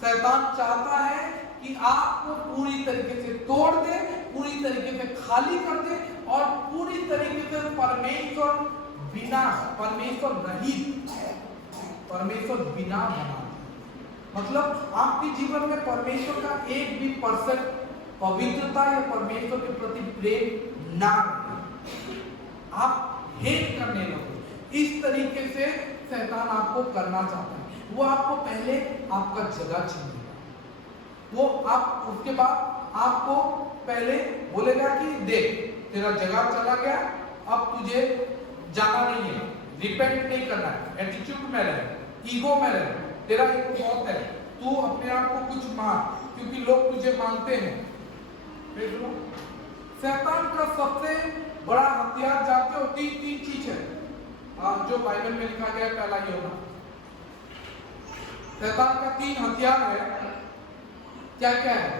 शैतान चाहता है कि आपको पूरी तरीके से तोड़ दे, पूरी तरीके से खाली कर दे और पूरी तरीके से परमेश्वर बिना, परमेश्वर रहित, परमेश्वर बिना बना। मतलब आपके जीवन में परमेश्वर का एक भी परसेंट पवित्रता या परमेश्वर के प्रति प्रेम ना रहे, आप हेट करने लगो। इस तरीके से शैतान आपको करना चाहता है। वो आपको पहले आपका जगह छीनेगा, वो आप उसके बाद आपको पहले बोलेगा कि देख तेरा जगह चला गया, अब तुझे जाना नहीं है, रिपेंट नहीं करना है, एटीट्यूड में रहे, ईगो में रहे, तेरा ईगो बहुत है, तू अपने आप को कुछ मान क्योंकि लोग तुझे मानते हैं। शैतान का सबसे बड़ा हथियार जानते हो, तीन चीज है जो बाइबल में लिखा गया है। पहला यूहन्ना, शैतान का 3 हथियार है। क्या क्या है?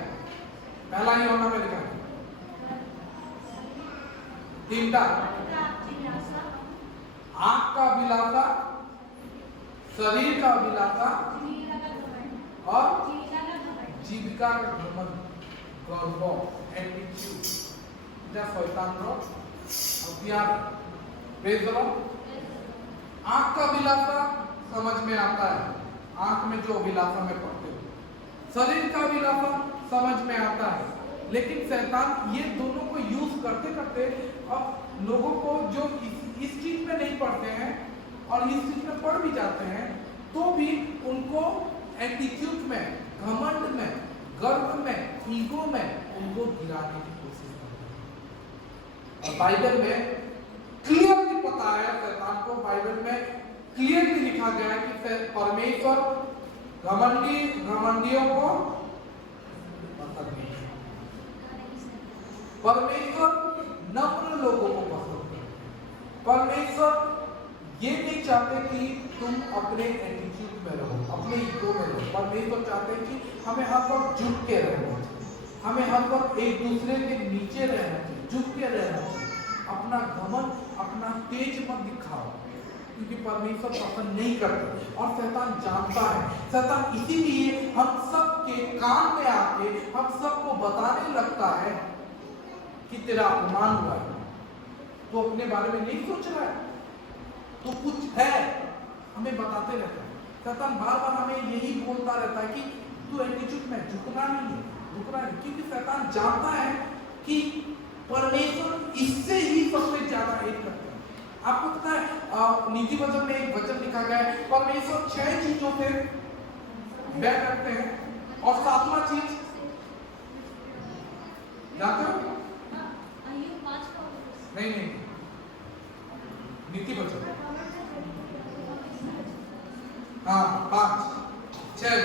पहला यूहन्ना में लिखा है 3टा, आंख का अभिलाषा, शरीर का अभिलाषा और जीविका का घमंड, गर्व, एटीट्यूड। शैतान रो हथियार। Praise the Lord. आंख का अभिलाषा समझ में आता है, आंख में जो अभिलाषा में पड़ते हो। शरीर का अभिलाषा समझ में आता है, लेकिन शैतान ये दोनों को यूज करते करते अब लोगों को जो इस चीज में नहीं पढ़ते हैं और इस चीज में पढ़ भी जाते हैं, तो भी उनको एटीट्यूड में, घमंड में, गर्व में, ईगो में उनको गिराने की कोशिश करते हैं। और बाइबल में क्लियरली पता है, शैतान को बाइबल में क्लियरली लिखा गया है कि परमेश्वर घमंडियों को पसंद नहीं है, परमेश्वर नम्र लोगों को पसंद है। परमेश्वर ये नहीं चाहते कि तुम अपने एटीट्यूड में रहो, अपने ईगो में रहो। परमेश्वर चाहते हैं कि हमें हर वक्त झुक के रहना चाहिए, हमें हर वक्त एक दूसरे के नीचे रहना चाहिए, झुक के रहना चाहिए। अपना घमंड, अपना तेज मत दिखाओ, क्योंकि परमेश्वर पसंद नहीं करते। और शैतान जानता है, शैतान इसीलिए हम सब के कान में आके हम सबको बताने लगता है कि तेरा अपमान हुआ है, तो अपने बारे में नहीं सोच रहा है, तो कुछ है, हमें बताते रहता है। शैतान बार बार हमें यही बोलता रहता है कि तू एटीट्यूड में झुकना नहीं है, झुकना नहीं, क्योंकि शैतान जानता है कि परमेश्वर इससे ही सबसे ज्यादा हेट करता है। आपको पता है नीति वचन में एक वचन लिखा गया है, परमेश्वर 6 चीजों से बैर रखते हैं और 7वां चीज जानते हो? नहीं, नीति वचन, हाँ 5, 6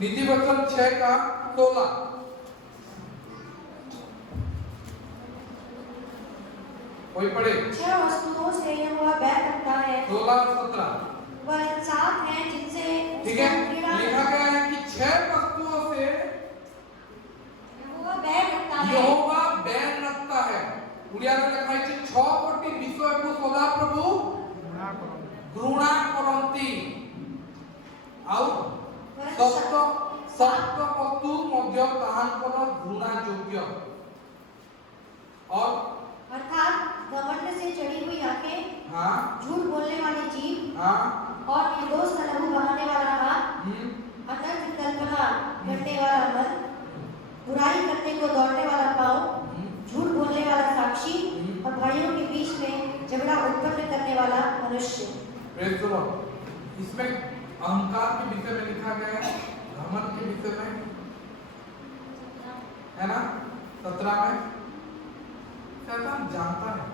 नीति वचन 6 का 16। कोई पढ़े? 6 वस्तुओं से यहोवा बैर रखता है, 16 और 17। वह 7 हैं जिनसे ठीक है, लिखा गया है कि 6 वस्तुओं से यहोवा बैर रखता है। यहोवा बैर रखता है। उड़िया में लिखा है 6 कोटी विश्व को सदा प्रभु घृणा करंती ଆଉ सप्त वस्तु मध्य ताहांकर घृणा योग्य। और अर्थात घमंड से चढ़ी हुई आंखें, हाँ, झूठ बोलने वाली जीभ, हाँ, और निर्दोष का लहू बहाने वाला हाथ, अनर्थ कल्पना करने वाला मन, बुराई करने को दौड़ने वाला पाँव, झूठ बोलने वाला साक्षी, और भाइयों के बीच में झगड़ा उत्पन्न करने वाला मनुष्य। Praise the Lord. इसमें अहंकार के विषय में लिखा गया है, घमंड के विषय में है ना, 17 में। शैतान जानता है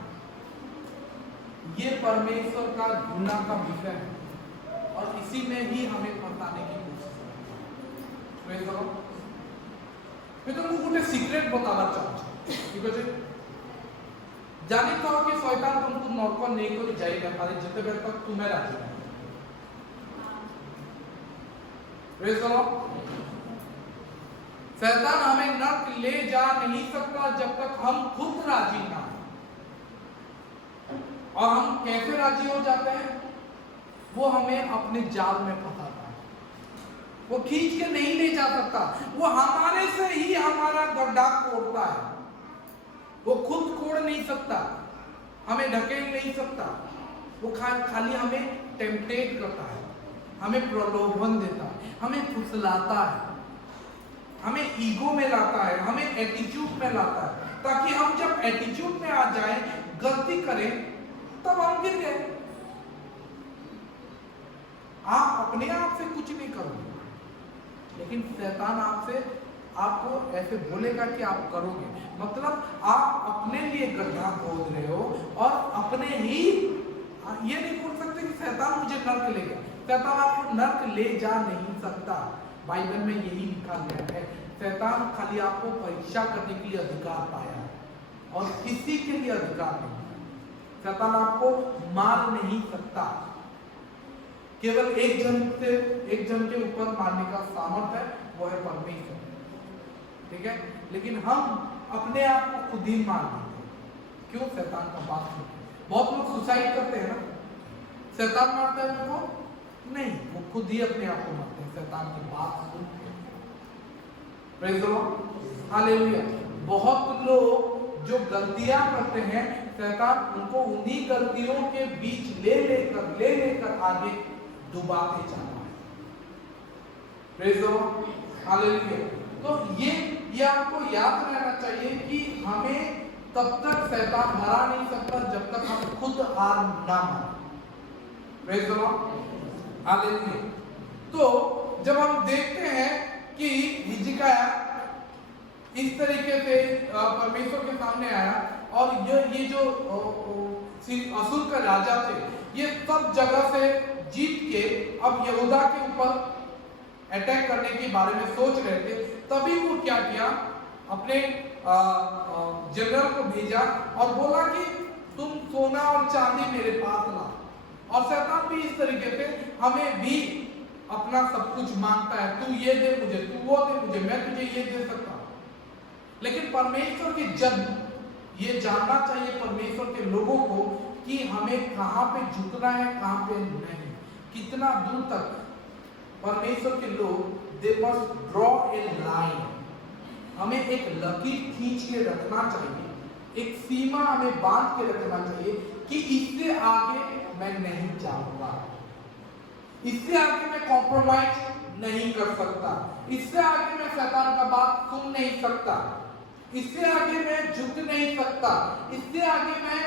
ये परमेश्वर का घृणा का विषय है और इसी में ही हमें फंसाने की कोशिश करते हैं। मैं तुमको गोटे सिक्रेट बताना चाहूँ, ठीक है? जानी तो कि शैतान तुमको नरक नहीं कर जाई ना पारे जिते बेर तक तुम्हें राजी नहीं। Praise the Lord. शैतान हमें नरक ले जा नहीं सकता जब तक हम खुद राजी ना हो। और हम कैसे राजी हो जाते हैं? वो हमें अपने जाल में फंसाता है, वो खींच के नहीं ले जा सकता, वो हमारे से ही हमारा गड्ढा कोड़ता है। वो खुद कोड़ नहीं सकता, हमें ढकेल नहीं सकता, वो खाली हमें टेम्पटेट करता है, हमें प्रलोभन देता है, हमें फुसलाता है, हमें ईगो में लाता है, हमें एटीट्यूड में लाता है, ताकि हम जब एटीट्यूड में आ जाएं, गलती करें, तब हम गिर गए। आप अपने आप से कुछ नहीं करोगे, लेकिन शैतान आपको ऐसे बोलेगा कि आप करोगे। मतलब आप अपने लिए गड्ढा खोद रहे हो और अपने ही ये नहीं बोल सकते कि शैतान मुझे नर्क ले गया। शैतान आपको नर्क ले जा नहीं सकता। बाइबल में यही लिखा गया है। शैतान खाली आपको परीक्षा करने के लिए अधिकार पाया है और किसी के लिए अधिकार नहीं। शैतान आपको मार नहीं सकता, केवल एक जन के ऊपर मारने का सामर्थ्य है, वो है परमेश्वर, ठीक है? लेकिन हम अपने आप को खुद ही मार देते हैं। क्यों? शैतान का बात सुनते। बहुत लोग सुसाइड करते हैं ना, शैतान मारता है उनको नहीं, वो खुद ही अपने आप को मारते हैं शैतान की बात सुनते हैं। Praise the Lord, hallelujah. बहुत लोग जो गलतियां करते हैं, शैतान उनको उन्हीं गलतियों के बीच ले लेकर आगे डुबाते जाता है। Praise the Lord, hallelujah. तो ये आपको याद रहना चाहिए कि हमें तब तक शैतान हरा नहीं सकता जब तक हम खुद हार ना माने। Praise the Lord, hallelujah. तो जब हम देखते हैं कि हिजकिय्याह इस तरीके से परमेश्वर के सामने आया और ये जो असुर का राजा थे, ये सब जगह से जीत के अब यहूदा के ऊपर अटैक करने के बारे में सोच रहे थे, तभी वो क्या किया? अपने जनरल को भेजा और बोला कि तुम सोना और चांदी मेरे पास ला। और शैतान भी इस तरीके से हमें भी अपना सब कुछ मांगता है, तू ये दे मुझे, तू वो दे मुझे, मैं तुझे ये दे सकता हूं। लेकिन परमेश्वर के जन ये जानना चाहिए परमेश्वर के लोगों को कि हमें कहां पे झुकना है, कहां पे नहीं, कितना दूर तक। परमेश्वर के लोग they must draw a line, हमें एक लकीर खींच के रखना चाहिए, एक सीमा हमें बांध के रखना चाहिए कि इससे आगे मैं नहीं जाऊंगा, इससे आगे मैं कॉम्प्रोमाइज नहीं कर सकता, इससे आगे मैं शैतान का बात सुन नहीं सकता, इससे आगे मैं झुक नहीं सकता, इससे आगे मैं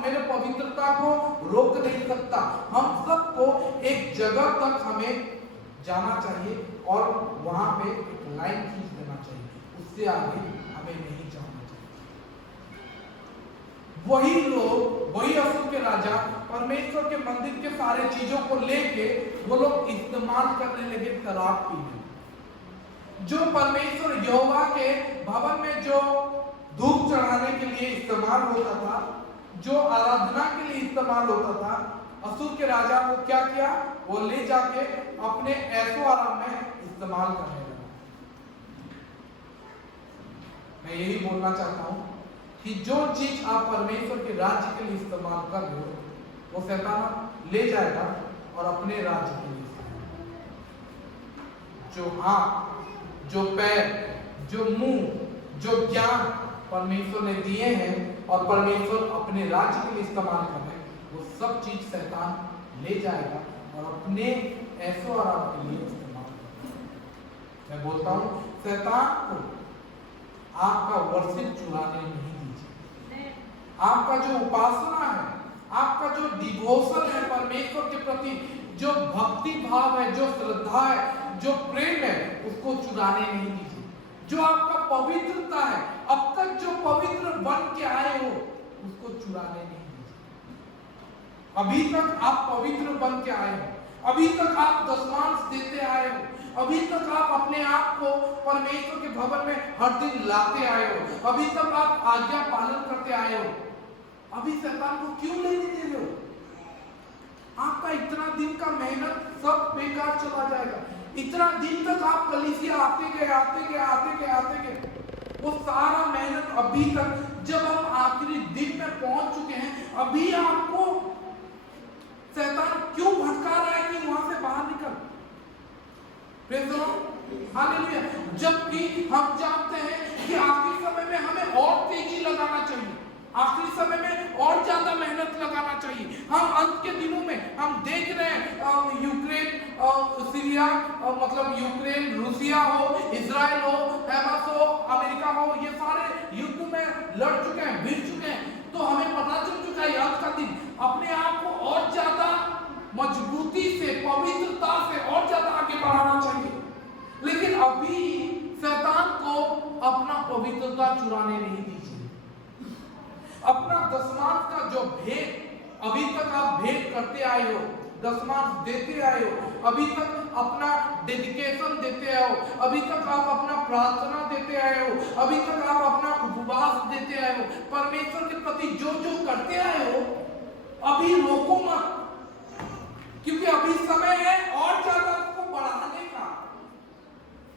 मेरे पवित्रता को रोक नहीं सकता। हम सबको एक जगह तक हमें जाना चाहिए और वहां पे एक लाइन खींच देना चाहिए, उससे आगे हमें नहीं जाना चाहिए। वही लोग, वही असुर के राजा परमेश्वर के मंदिर के सारे चीजों को लेके वो लोग इस्तेमाल करने लगे शराब पीने। जो परमेश्वर यहोवा के भवन में जो धूप चढ़ाने के लिए इस्तेमाल होता था, जो आराधना के लिए इस्तेमाल होता था, असुर के राजा को क्या किया? वो ले जाके अपने ऐशो आराम में इस्तेमाल करने लगा। मैं यही बोलना चाहता हूं कि जो चीज आप परमेश्वर के राज्य के लिए इस्तेमाल कर रहे हो, वो शैतान ले जाएगा और अपने राज्य के लिए इस्तेमाल। जो हाथ, जो पैर, जो मुंह, जो ज्ञान परमेश्वर ने दिए हैं और परमेश्वर अपने राज्य के लिए इस्तेमाल कर रहे हैं, वो सब चीज शैतान ले जाएगा और अपने ऐशो आराम के लिए इस्तेमाल करेगा। मैं बोलता हूं, शैतान को आपका वर्शिप चुराने नहीं दीजिए। आपका जो उपासना है, आपका जो डिवोशन है परमेश्वर के प्रति, जो भक्ति भाव है, जो श्रद्धा है, जो प्रेम है, उसको चुराने नहीं दीजिए। जो आपका पवित्रता है, अब तक जो पवित्र बन के आए हो, उसको चुराने नहीं दीजिए। अभी तक आप पवित्र बन के आए हो, अभी तक आप दशमांश देते आए हो, अभी तक आप अपने आप को परमेश्वर के भवन में हर दिन लाते आए हो, अभी तक आप आज्ञा पालन करते आए हो, अभी शैतान को क्यों लेने दे रहे हो? आपका इतना दिन का मेहनत सब बेकार चला जाएगा। इतना दिन तक आप कलीसिया आते गए, वो सारा मेहनत अभी तक, जब हम आखिरी दिन में पहुंच चुके हैं, अभी आपको शैतान क्यों भटका रहा है कि वहां से बाहर निकल? Praise the Lord, hallelujah. जबकि हम जानते हैं कि आखिरी समय में हमें और तेजी लगाना चाहिए, आखिरी समय में और ज्यादा मेहनत लगाना चाहिए। हम अंत के दिनों में हम देख रहे हैं यूक्रेन, सीरिया, मतलब यूक्रेन, रूसिया हो, इजराइल हो, हैमास हो, अमेरिका हो, ये सारे युद्ध में लड़ चुके हैं, भिड़ चुके हैं। तो हमें पता चल चुका है आज का दिन अपने आप को और ज्यादा मजबूती से, पवित्रता से और ज्यादा आगे बढ़ाना चाहिए। लेकिन अभी शैतान को अपना पवित्रता चुराने नहीं दीजिए। अपना दशमांश का जो भेद अभी तक आप भेद करते आए हो, दशमांश देते आए हो, अभी तक अपना डेडिकेशन देते आए हो, अभी तक आप अपना प्रार्थना देते आए हो, अभी तक आप अपना उपवास देते आए हो, परमेश्वर के प्रति जो जो करते आए हो, अभी रोको मत, क्योंकि अभी समय है और ज्यादा उसको बढ़ाने का।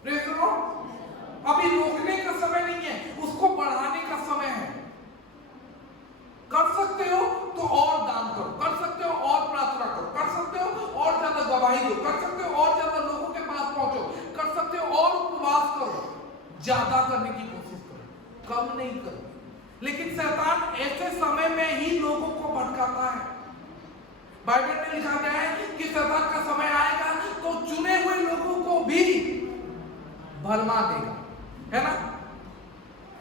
प्रेज़ द लॉर्ड, अभी रोकने का समय नहीं है, उसको बढ़ाने का समय है। कर सकते हो तो और दान करो, कर सकते हो और प्रार्थना करो, कर सकते हो और ज्यादा गवाही दो, कर सकते हो और ज्यादा लोगों के पास पहुंचो, कर सकते हो और उपवास करो, ज्यादा करने की कोशिश करो, कम नहीं करो। लेकिन शैतान ऐसे समय में ही लोगों को भटकाता है। बाइबल में लिखा गया है कि शैतान का समय आएगा तो चुने हुए लोगों को भी भरमा देगा, है ना?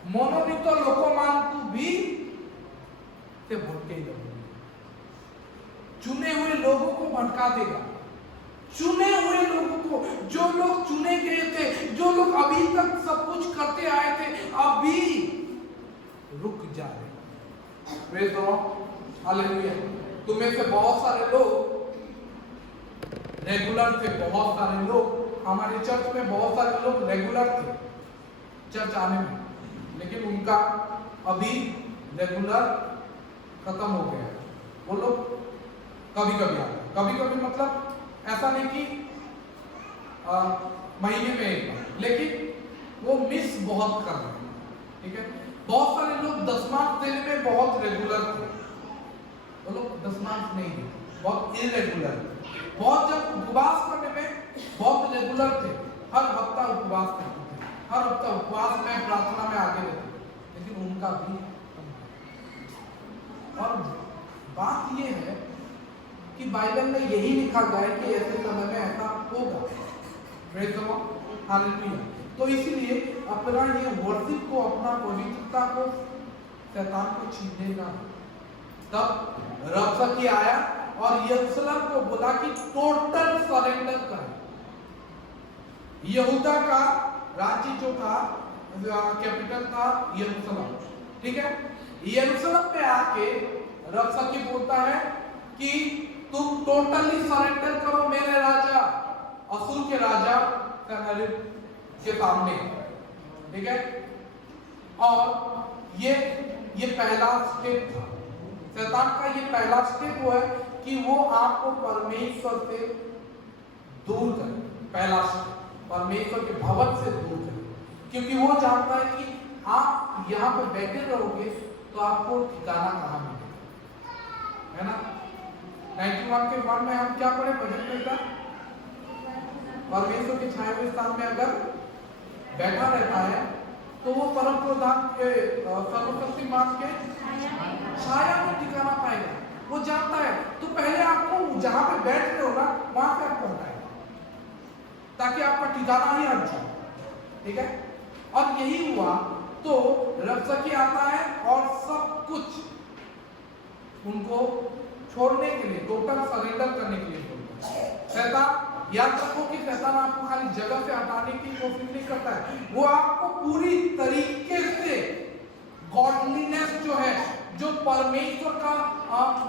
मोनोनीतो लोकोमान को भी भटके ही रहेंगे, चुने हुए लोगों को भटका देगा। चुने हुए लोगों को, जो लोग चुने गए थे, जो लोग अभी तक सब कुछ करते आए थे, अभी रुक जा रहे। Praise the Lord, hallelujah. तुम्हें से बहुत सारे लोग रेगुलर थे, बहुत सारे लोग हमारे चर्च में, बहुत सारे लोग रेगुलर थे चर्च आने में, लेकिन उनका अभी रेगुलर खत्म हो गया। वो लोग कभी कभी आते, कभी कभी मतलब ऐसा नहीं कि महीने में एक बार, लेकिन वो मिस बहुत कर रहे हैं, ठीक है? बहुत सारे लोग दशमांश देने में बहुत रेगुलर थे, वो लोग दशमांश नहीं देते, बहुत इरेगुलर, बहुत जब उपवास करने में बहुत रेगुलर थे, हर हफ्ता उपवास करते थे, हर हफ्ता उपवास में, प्रार्थना में आगे रहते, लेकिन उनका भी। और बात यह है कि बाइबल में यही लिखा गया है कि ऐसे समय में ऐसा होगा। Praise the Lord, hallelujah. तो इसलिए अपना ये वर्शिप को, अपना पवित्रता को शैतान को छीनने का। तब रब्शकी आया और यरूशलेम को बोला कि टोटल सरेंडर करें। यहूदा का राज्य जो था, कैपिटल था यरूशलेम, ठीक है? यरूशलेम पे आके रब्शकी बोलता है कि तुम टोटली सरेंडर करो मेरे राजा, असूर के राजा के सामने, ठीक है? और ये पहला स्टेप था शैतान का। ये पहला स्टेप वो है कि वो आपको परमेश्वर से दूर करे, पहला स्टेप परमेश्वर के भवन से दूर करे, क्योंकि वो जानता है कि आप यहाँ पे बैठे रहोगे तो आपको ठिकाना कहाँ मिलेगा, है ना? 91 के 1 में हम क्या पढ़े भजन में का? परमेश्वर के छाए हुए स्थान में अगर बैठा रहता है तो वो परम प्रधान के, सर्वशक्तिमान के छाया में ठिकाना पाएगा। वो जानता है, तो पहले आपको जहां पे बैठ रहे हो ना, वहां पे आपको हटाएगा ताकि आपका ठिकाना ही हट जाए, ठीक है? और यही हुआ। तो रब्शकी आता है और सब कुछ उनको छोड़ने के लिए, टोटल सरेंडर करने के लिए बोलता है। शैतान, याद रखो कि शैतान आपको खाली जगह से हटाने की कोशिश नहीं करता है, वो आपको पूरी तरीके से गॉडलीनेस जो है, जो परमेश्वर का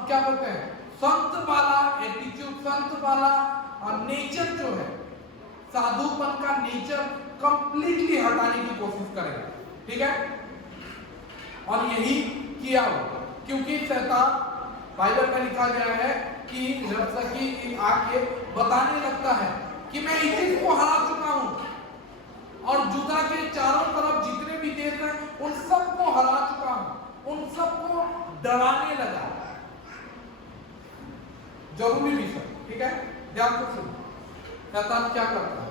क्या बोलते हैं, संत वाला एटीट्यूड, संत वाला नेचर जो है, साधुपन का नेचर कंप्लीटली हटाने की कोशिश करेगा। ठीक है, और यही किया होगा, क्योंकि शैतान, बाइबल में लिखा गया है कि रब्सकी आके बताने लगता है कि मैं इजिप्ट को हरा चुका हूं और जुदा के चारों तरफ जितने भी देश हैं उन सबको हरा चुका हूं, उन सबको डराने लगा। जरूरी भी सर, ठीक है, ध्यान से सुनो, शैतान क्या करता है,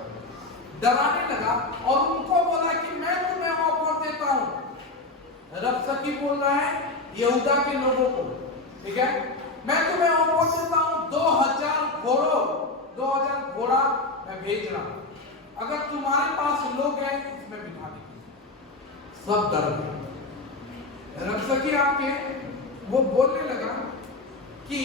डराने लगा और उनको बोला कि मैं तुम्हें ऑफर देता हूं। रब्सकी बोल रहा है यहूदा के लोगों को, ठीक है, मैं तुम्हें ऑफर देता हूं 2000 घोड़ा मैं भेज रहा हूं, अगर तुम्हारे पास लोग हैं इसमें बिठा दीजिए। सब डर गए। रब्सकी आके वो बोलने लगा कि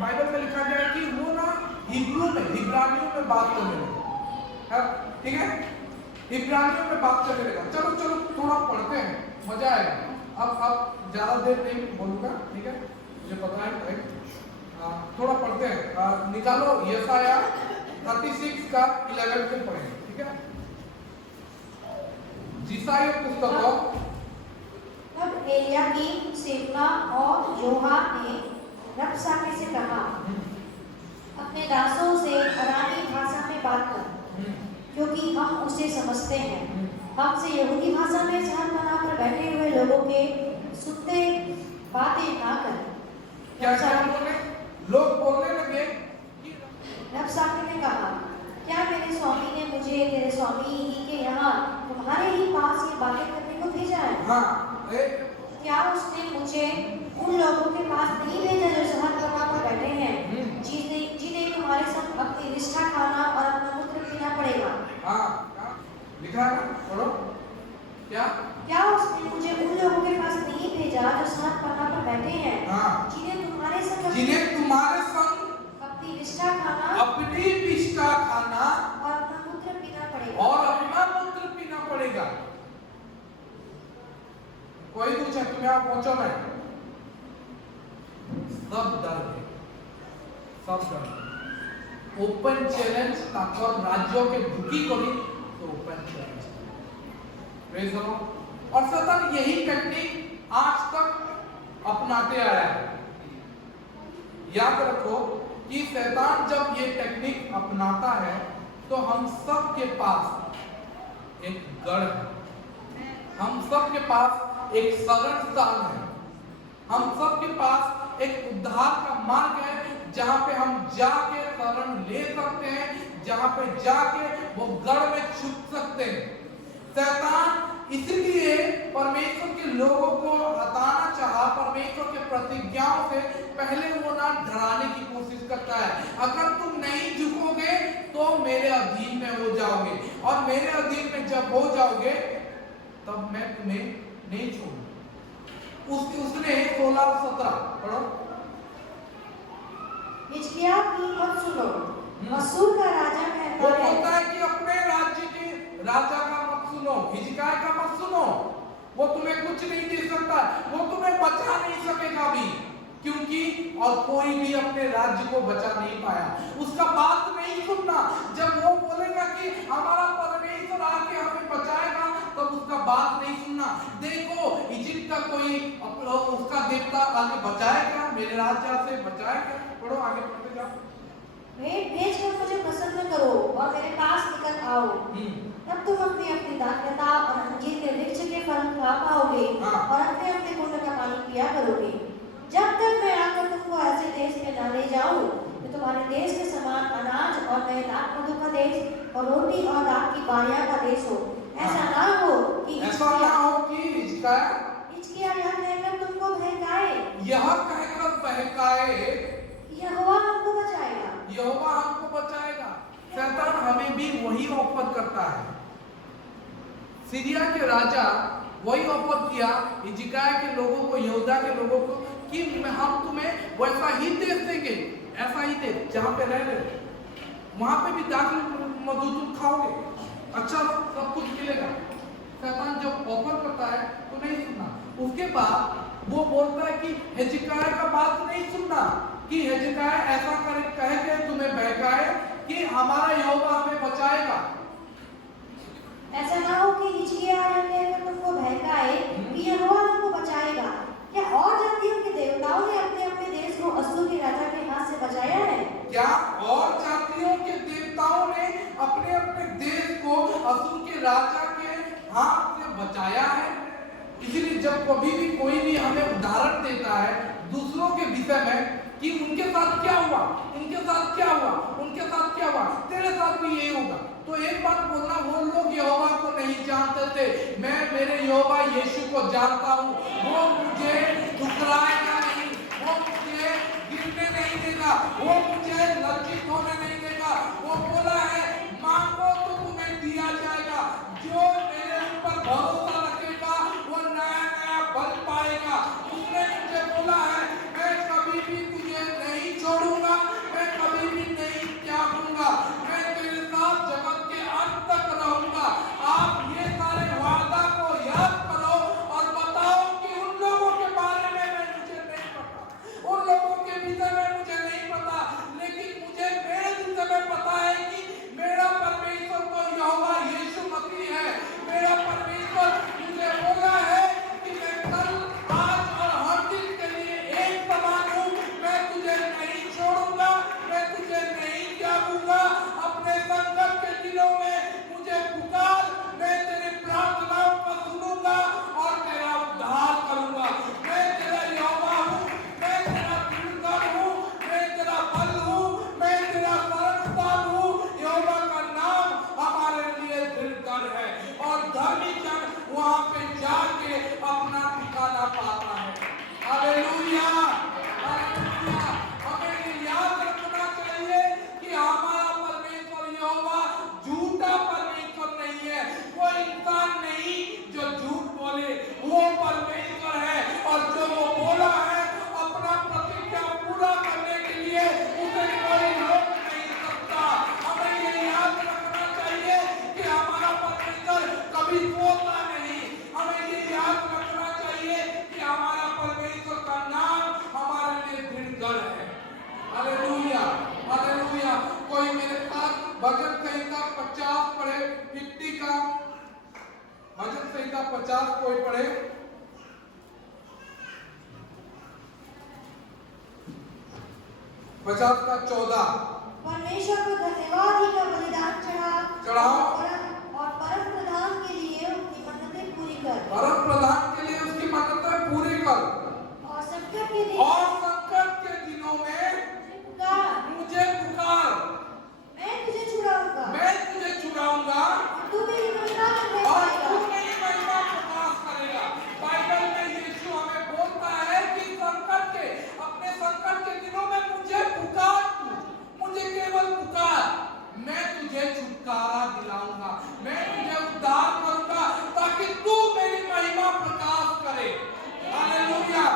बाइबल में लिखा गया है कि वो ना हिब्रानियों में बात करने लगा, ठीक है, इब्रानियों में बात करने लगा। चलो चलो थोड़ा पढ़ते हैं, मजा आएगा। अब ज्यादा देर नहीं बोलूंगा, ठीक है, मुझे पता है, थोड़ा पढ़ते हैं। निकालो यशाया 36 का 11 से पढ़ेंगे, ठीक है। यशाया पुस्तक। तब एलियाकीम, शेफना और योहा ने रब्साके से कहा, अपने दासों से अरामी भाषा में बात कर, क्योंकि हम उसे समझते हैं। हमसे यहूदी भाषा में जहां पर बैठे हुए लोगों के सुनते बातें ना कर। क्या बोले? लोग बोलने लगे कि रब्साके ने कहा, क्या मेरे स्वामी ने मुझे तेरे स्वामी ही के यहाँ तुम्हारे ही पास ये बातें करने को भेजा है? हाँ, क्या उसने मुझे उन लोगों के पास नहीं भेजा जो शहर पर बैठे हैं, जिन्हें तुम्हारे संग अपनी निष्ठा खाना और अपना मूत्र पीना पड़ेगा? हाँ, लिखा है, पढ़ो। क्या उसने मुझे उन लोगों के पास नहीं भेजा जो शहर पर बैठे हैं, हाँ, जिन्हें तुम्हारे संग अपनी निष्ठा खाना और अपना मूत्र पीना पड़ेगा। कोई पूछे तुम्हें आप पहुंचो मैं, सब डर गए, सब डर गए। ओपन चैलेंज ताकत राज्यों के दुखी करी तो open challenge, praise the Lord. और शैतान यही टेक्निक आज तक अपनाते आया है। याद रखो कि शैतान जब ये टेक्निक अपनाता है तो हम सब के पास एक गढ़ है, हम सब के पास एक शरण स्थान है, हम सब के पास एक उद्धार का मार्ग है जहां पे हम जाके शरण ले सकते हैं, जहां पे जाके वो गढ़ में छुप सकते हैं। शैतान इसलिए परमेश्वर के लोगों को हटाना चाहा, परमेश्वर के प्रतिज्ञाओं से पहले वो ना डराने की कोशिश करता है। अगर तुम नहीं झुकोगे तो मेरे अधीन में हो जाओगे, और मेरे अधीन में जब हो जाओगे तब मैं तुम्हें नहीं छोड़ूंगा। उसने 16 और 17 पढ़ो। हिजकिय्याह की मत सुनो, अश्शूर का राजा कहता है कि अपने राज्य के राजा का मत सुनो, हिजकिय्याह का मत सुनो, वो तुम्हें कुछ नहीं दे सकता, वो तुम्हें बचा नहीं सकेगा भी, क्योंकि और कोई भी अपने राज्य को बचा नहीं पाया। उसका बात नहीं सुनना। जब वो बोलेगा कि हमारा परमेश्वर आके हमें बचाएगा, तब उसका बात नहीं सुनना। देखो इजिप्ट का कोई उसका देवता आगे बचाएगा, मेरे राज्य से बचाएगा। पढ़ो आगे, पढ़ते जाओ। भेज कर मुझे प्रसन्न करो और मेरे पास निकल आओ, तब तुम अपनी दाखलता और अंजीर के वृक्ष के फल खा पाओगे और अपने कुंड का पानी पिया करोगे। जब तक मैं आकर तुमको ऐसे देश में न ले जाऊं तो तुम्हारे देश के समान अनाज और नए दाख मधु का देश और रोटी और दाख की बारियां का देश हो। ऐसा ना हो कि हिजकिय्याह यह कहकर तुमको बहकाए, यहोवा हमको बचाएगा, यहोवा हमको बचाएगा। शैतान हमें भी वही ऑफर करता है। सीरिया के राजा वही ऑफर किया हिजकिय्याह के लोगों को, यहूदा के लोगों को, कि हम तुम्हें वैसा ही देश देंगे, ऐसा ही देश जहां पे रह रहे वहां पे भी दाख मधु तुम खाओगे, अच्छा सब कुछ मिलेगा। शैतान जब ऑफर करता है तो नहीं सुनना। उसके बाद वो बोलता है कि हिजकिय्याह का बात नहीं सुनना, कि हिजकिय्याह ऐसा कह के तुम्हें बहकाए कि हमारा यहोवा हमें बचाएगा। ऐसा ना हो कि हिजकिय्याह कहकर तुमको बहकाए कि यहोवा तुमको बचाएगा। क्या और जातियों के देवताओं ने अपने अपने देश को अश्शूर के राजा के हाथ से बचाया है? क्या और जातियों के देवताओं ने अपने अपने देश को अश्शूर के राजा के हाथ से बचाया है? इसलिए जब कभी भी कोई भी हमें उदाहरण देता है दूसरों के विषय में कि उनके साथ क्या हुआ, उनके साथ क्या हुआ, उनके साथ क्या हुआ, तेरे साथ भी यही होगा, तो एक बात बोलना, वो लोग यहोवा को नहीं जानते थे, मैं मेरे यहोवा यीशु को जानता हूँ। वो मुझे ठुकराएगा नहीं, वो मुझे गिरने नहीं देगा, वो मुझे लज्जित होने नहीं देगा। वो बोला है मांगो तो तुम्हें दिया जाएगा, जो मेरे ऊपर भरोसा रखेगा वो नया नया बल पाएगा। उसने मुझे बोला है मैं कभी भी तुझे नहीं छोड़ूंगा, मैं कभी भी नहीं त्यागूंगा, मैं तेरे साथ जगत के अंत तक रहूंगा। आप ये सारे वादा को याद करो और बताओ कि उन लोगों के बारे में मुझे नहीं पता, उन लोगों के विषय में मुझे नहीं पता, लेकिन मुझे मेरे विषय में पता है कि मेरा परमेश्वर तो यहोवा यीशु मसीह है। मेरा परमेश्वर मुझे बोला है कि मैं कल, आज और हर दिन के लिए एक समान हूँ। मैं तुझे नहीं छोड़ूंगा, मैं तुझे नहीं त्यागूंगा। अपने संकट के दिनों में मुझे पुकार, मैं तेरी प्रार्थनाओं को सुनूंगा और तेरा उद्धार करूंगा। मैं तेरा यहोवा हूँ, मैं तेरा दृढ़ हूँ, मैं तेरा बल हूँ, मैं तेरा शरणस्थान हूँ। यहोवा का नाम हमारे लिए दृढ़ है और धर्मी जन वहां पे जाके अपना ठिकाना पाता है। Hallelujah, hallelujah. हमें ये याद रखना चाहिए कि हमारा परमेश्वर यहोवा झूठा परमेश्वर नहीं है, वो इंसान नहीं जो झूठ बोले, वो परमेश्वर है और जो वो बोला है अपना प्रतिज्ञा पूरा करने के लिए उसे कोई रोक नहीं सकता। हमें ये याद रखना चाहिए कि हमारा परमेश्वर कभी सोता नहीं। हमें ये याद रखना चाहिए कि हमारा परमेश्वर का नाम हमारे लिए दृढ़ है। Hallelujah, hallelujah. कोई मेरे साथ भजन संहिता 50 पढ़े, 50 का भजन संहिता 50 कोई पढ़े। 50 का 14। परमेश्वर को धन्यवाद ही का बलिदान चढ़ाओ और परम प्रधान के लिए उसकी मन्नतें पूरी कर। परम प्रधान के लिए उसकी मन्नतें पूरी कर और संकट के दिन और संकट के दिनों में मुझे पुकार, मैं तुझे छुड़ाऊंगा, मैं तुझे छुड़ाऊंगा तू मेरी महिमा करने और पाएगा। तू मेरी महिमा प्रकाश करेगा। बाइबल में यीशु हमें बोलता है कि संकट के, अपने संकट के दिनों में मुझे पुकार, तू मुझे केवल पुकार, मैं तुझे छुटकारा दिलाऊंगा, मैं तुझे उद्धार करूंगा ताकि तू मेरी महिमा प्रकाश करे। Hallelujah,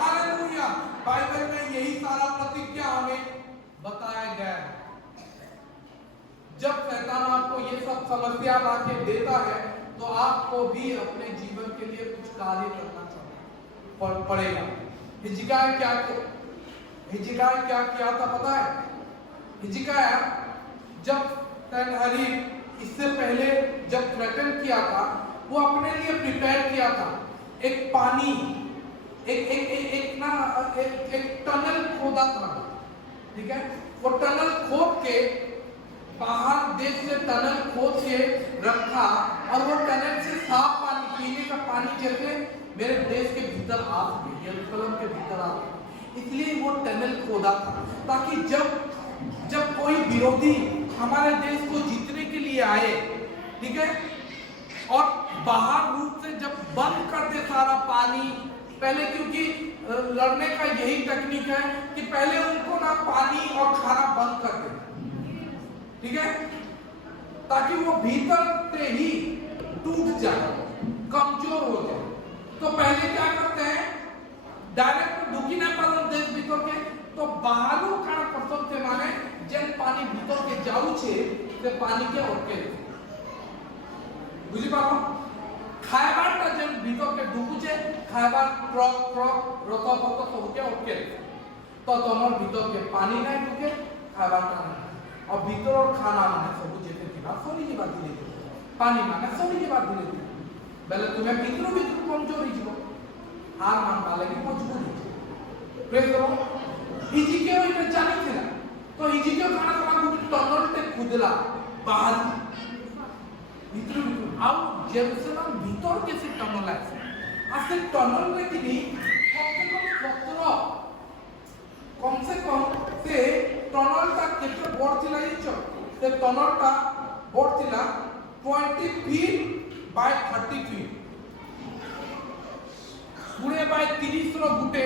hallelujah. बाइबल में यही सारा प्रतिज्ञा हमें बताया गया है। जब शैतान आपको ये सब समस्या लाके देता है तो आपको भी अपने जीवन के लिए कुछ कार्य करना पड़ेगा। हिजकिय्याह क्या किया था पता है? हिजकिय्याह जब सनहेरीब इससे पहले जब थ्रेटन किया था, वो अपने लिए प्रिपेयर किया था। एक पानी, एक टनल खोदा था, ठीक है? वो टनल खोद के बाहर देश से टनल खोद के रखा और वो टनल से साफ पानी, पीने का पानी जैसे मेरे देश के भीतर आ सके, यरूशलेम के भीतर आ सके, इसलिए वो टनल खोदा था ताकि जब कोई विरोधी हमारे देश को जीतने के लिए आए, ठीक है, और बाहर रूप से जब बंद कर दे सारा पानी पहले, क्योंकि लड़ने का यही टेक्निक है कि पहले उनको ना पानी और खाना बंद कर दे, ठीक है, ताकि वो भीतर से ही टूट जाए, कमजोर हो जाए। तो पहले क्या करते हैं, डायरेक्ट ढुकी ना पर देश भीतर के, तो बाहरो काना करते माने जेन पानी भीतर के जाऊ छे से पानी के ओके बुझी पाबो, खायबाटा जेन भीतर के ढुकुचे खाइबा ट्रक रथ पथ सबके अटके तो तुमर भीतर के पानी नहीं ढुके खाइबा नहीं और भीतर खाना माने सब जेते थिबा सरी के बात धीरे पानी माने सरी के बात धीरे बेले तुम्हें भीतर कमजोर ही जीवो हार मान वाले की मजबूर ही प्रेज करो हिजिके इटे जानी थिला तो हिजिके खाना खाना गुट टनल ते खुदला बाहर भीतर आउ जेरूसलम भीतर के से टनल है आसे टनल रे किनी कम से कम से टनल ता केते बड़ थिला इचो ते टनल ता बड़ थिला 20 फीट बाय 30 फीट पूरे बाय 30 रो गुटे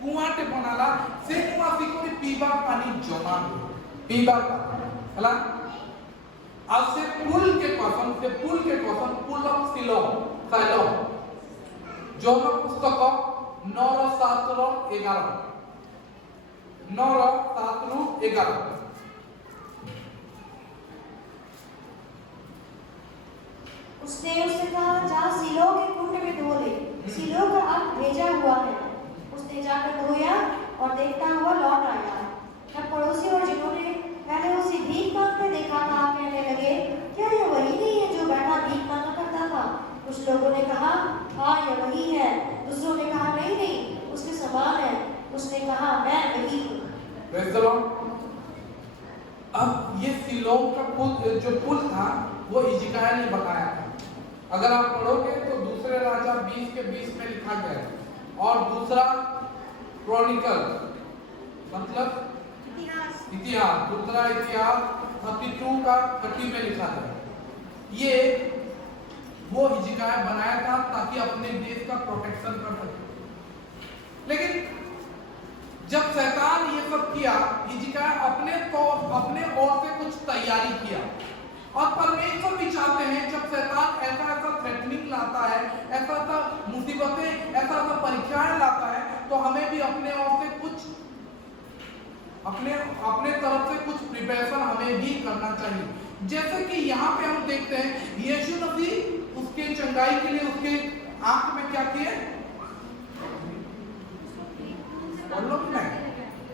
कुआटे बनाला से कुआ फिकोरी पीबा पानी जमा पीबा हला आज से पुल के कसम पुल ऑफ सिलोम जोन पुस्तक 9:7-11 उसने उससे कहा जा सिलो के कुंड में धो ले सिलो का अर्थ भेजा हुआ है उसने जाकर धोया और देखता हुआ लौट आया तब पड़ोसी और जिन्होंने पहले उसे भीख मांगते देखा था कहने लगे क्या ये वही नहीं है जो बैठा भीख मांगा करता था कुछ लोगों ने कहा हाँ ये वही है दूसरों ने कहा नहीं नहीं उसके समान है उसने कहा मैं वही हूँ प्रेज़ द लॉर्ड अब ये सिलोम का पुल जो पुल था वो हिजकिय्याह ने बताया था अगर आप पढ़ोगे तो दूसरे राजा 20 के 20 में लिखा गया है और दूसरा क्रॉनिकल मतलब इतिहास दूसरा इतिहास 32 का 30 में लिखा था ये वो हिजकिय्याह बनाया था ताकि अपने देश का प्रोटेक्शन कर सके लेकिन जब शैतान ये सब किया हिजकिय्याह अपने ओर से कुछ तैयारी किया और परमेश्वर भी चाहते हैं जब शैतान ऐसा थ्रेटनिंग लाता है ऐसा मुसीबतें ऐसा परीक्षाएं लाता है तो हमें भी अपने ओर से कुछ अपने तरफ से कुछ प्रिपरेशन हमें भी करना चाहिए जैसे कि यहाँ पे हम देखते हैं यीशु मसीह उसके चंगाई के लिए उसके आंख में क्या किए पढ़ लो कि नहीं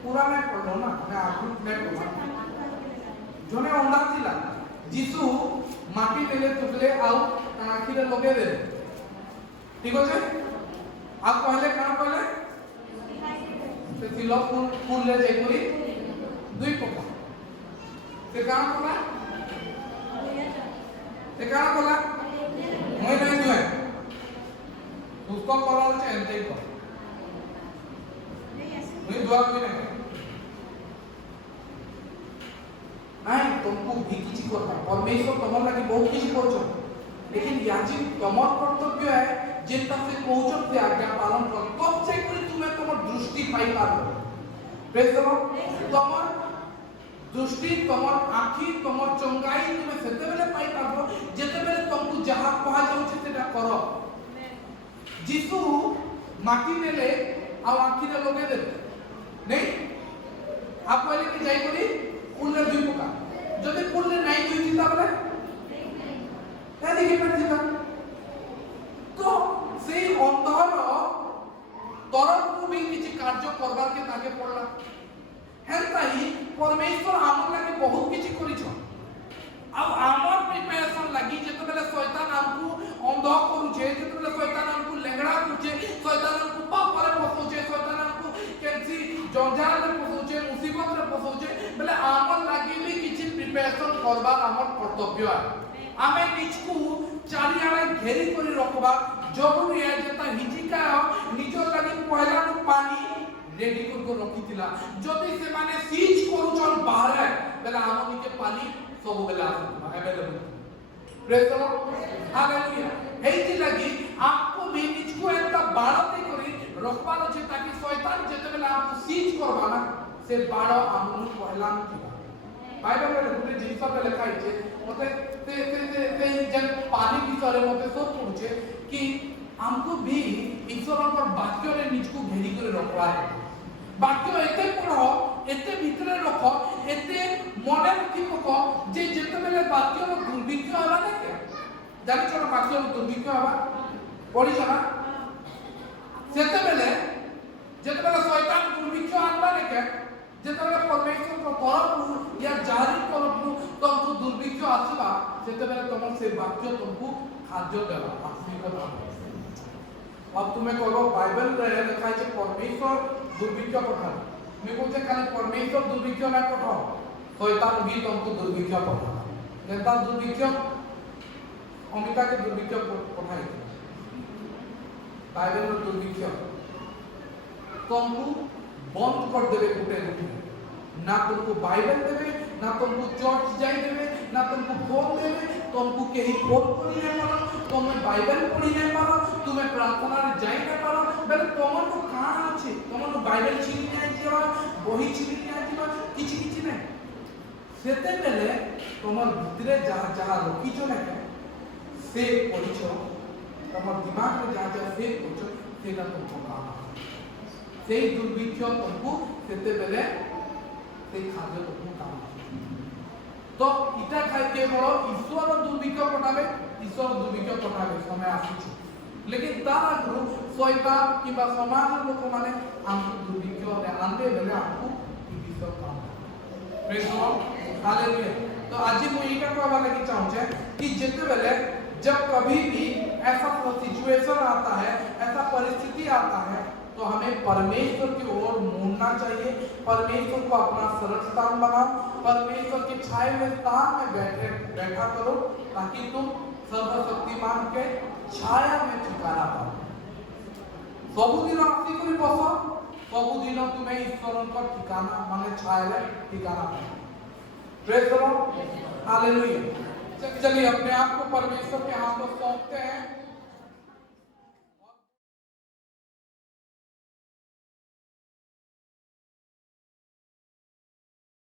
पूरा नहीं पढ़ लो ना मैं आखिर नहीं पढ़ा जो ने अंडा दिला जीसु माटी नेले तुकले आउ आखिरे लगे दे ठीक আছে आप पहले कहां पहले से सिलो फूल ले जाई करी दुई पका से कहां पका से कहां पका मैं नहीं दुए उसको पढ़ाल से एंते को मैं दुआ भी नहीं तुमको भी किसी को परमेश्वर तुम लगे बहुत किसी कर लेकिन याची तुमर कर्तव्य है जितना से पहुंचत से आज्ञा पालन कर कब से कोई तुम्हें तुम दृष्टि पाई पारो प्रेज द लॉर्ड तुमर दृष्टि तुमर आंखी तुमर चंगाई तुम्हें सेते बेले पाई पारो जेते बेले तुमको जहां कहा जाउछि सेटा करो जीसु माटी नेले आ आंखी रे लगे दे नहीं आप पहले कि जाई करी फूल दुई पका जदि फूल नहीं दुई दिता बोले ताले के पर दिता तो से अंधर तरफ को भी किसी कार्य करबार के ताके पड़ला हेल्ता ही परमेश्वर आमर लागे बहुत किछि करिछो अब आमर प्रिपरेशन लागी जेते बेले शैतान हमको अंध करूछे जेते बेले शैतान हमको लेंगड़ा करूछे शैतान हमको पाप पर फसौछे शैतान हमको केसी जंजाल में फसौछे मुसीबत में फसौछे बेले आमर लागी भी किछि प्रिपरेशन करबार आमर कर्तव्य है आमे निजकू चारियाडे घेरी करी रखबा जरूरी है जेता हिजकिय्याह निजर लागि पहला पानी रेडी कर रखितिला जदि से माने सीज करूछन बाहर बेला हमनी के पानी सब बेला available praise the Lord hallelujah हेति लागि आपको भी निजकू एता बाड़ते करी रखबार अछि ताकि शैतान जेते बेला आप सीज करबा ना से बाड़ हमनी पहला थिबा बाइबल में गुटे जिंस पे लिखा है मते ते जन पानी विषय मते सब पूछे कि हमको भी ईश्वर पर वाक्य रे निजको घेरी करे रखवा है वाक्य एते पढ़ो एते भीतरे रखो एते मने रखी पको जे जेते बेले वाक्य रो दुर्भिक्ष होला ना के जानि छोरा वाक्य रो दुर्भिक्ष होला पढ़ी ना सेते बेले जेतबेले शैतान दुर्भिक्ष आनबा लेके जेतबेले परमेश्वर को तरफ या जारी तरफ तुमको दुर्भिक्ष आसीबा सेते बेले तुम से वाक्य तुमको खाद्य देबा आत्मिक दान। अब तुम्हें कहबो बाइबल रे लिखा है परमेश्वर दुर्भिक्ष पठाओ मैं कहूँ खाली परमेश्वर दुर्भिक्ष ना पठाओ शैतान भी तुमको दुर्भिक्ष पठाओ जेता दुर्भिक्ष अमिता के दुर्भिक्ष पठाई बाइबल में दुर्भिक्ष तुमको बंद कर देवे गुटे ना तुमको बाइबल देवे ना तुमको चर्च जाई देवे ना तुमको फोन देवे तुमको कहीं फोन पढ़ी नहीं पारो तुम्हें बाइबल पढ़ी नहीं पारो तुम्हें प्रार्थना रे जाई नहीं पारो बेले तुमन को कहां अछि तुमन को बाइबल छिनी नहीं जीवा बही छिनी नहीं जीवा किछि किछि नहीं सेते बेले तुमर भितरे जहां जहां रखी जो नहीं से पढ़िछो तुमर दिमाग में जहां जहां से पढ़िछो सेला तुमको काम से दुर्भिक्ष तुमको सेते बेले से खाद्य तुमको काम तो इटा खाई केवल ईश्वर दुर्भिक्ष पठावे ईश्वर दुर्भिक्ष पठावे समय आसी लेकिन तार आगु शैतान किबा समाज लोक माने हमको दुर्भिक्ष रे आंदे बेले हमको ई विषय काम प्रेज गॉड हालेलुया। तो आज मु एका कहबा लागि चाहू छे कि जेते बेले जब कभी भी ऐसा सिचुएशन आता है ऐसा परिस्थिति आता है तो हमें परमेश्वर की ओर मुड़ना चाहिए परमेश्वर को अपना सरल स्थान बनाओ परमेश्वर के छाए हुए स्थान में बैठा करो ताकि तुम सर्वशक्तिमान के छाया में ठिकाना पाओ सबुदिन आसी करी बस सबुदिन तुम्हें ईश्वर का ठिकाना माने छाया ठिकाना पाओ प्रेज द लॉर्ड हालेलुया। चलिए अपने आप को परमेश्वर के हाथ में सौंपते हैं।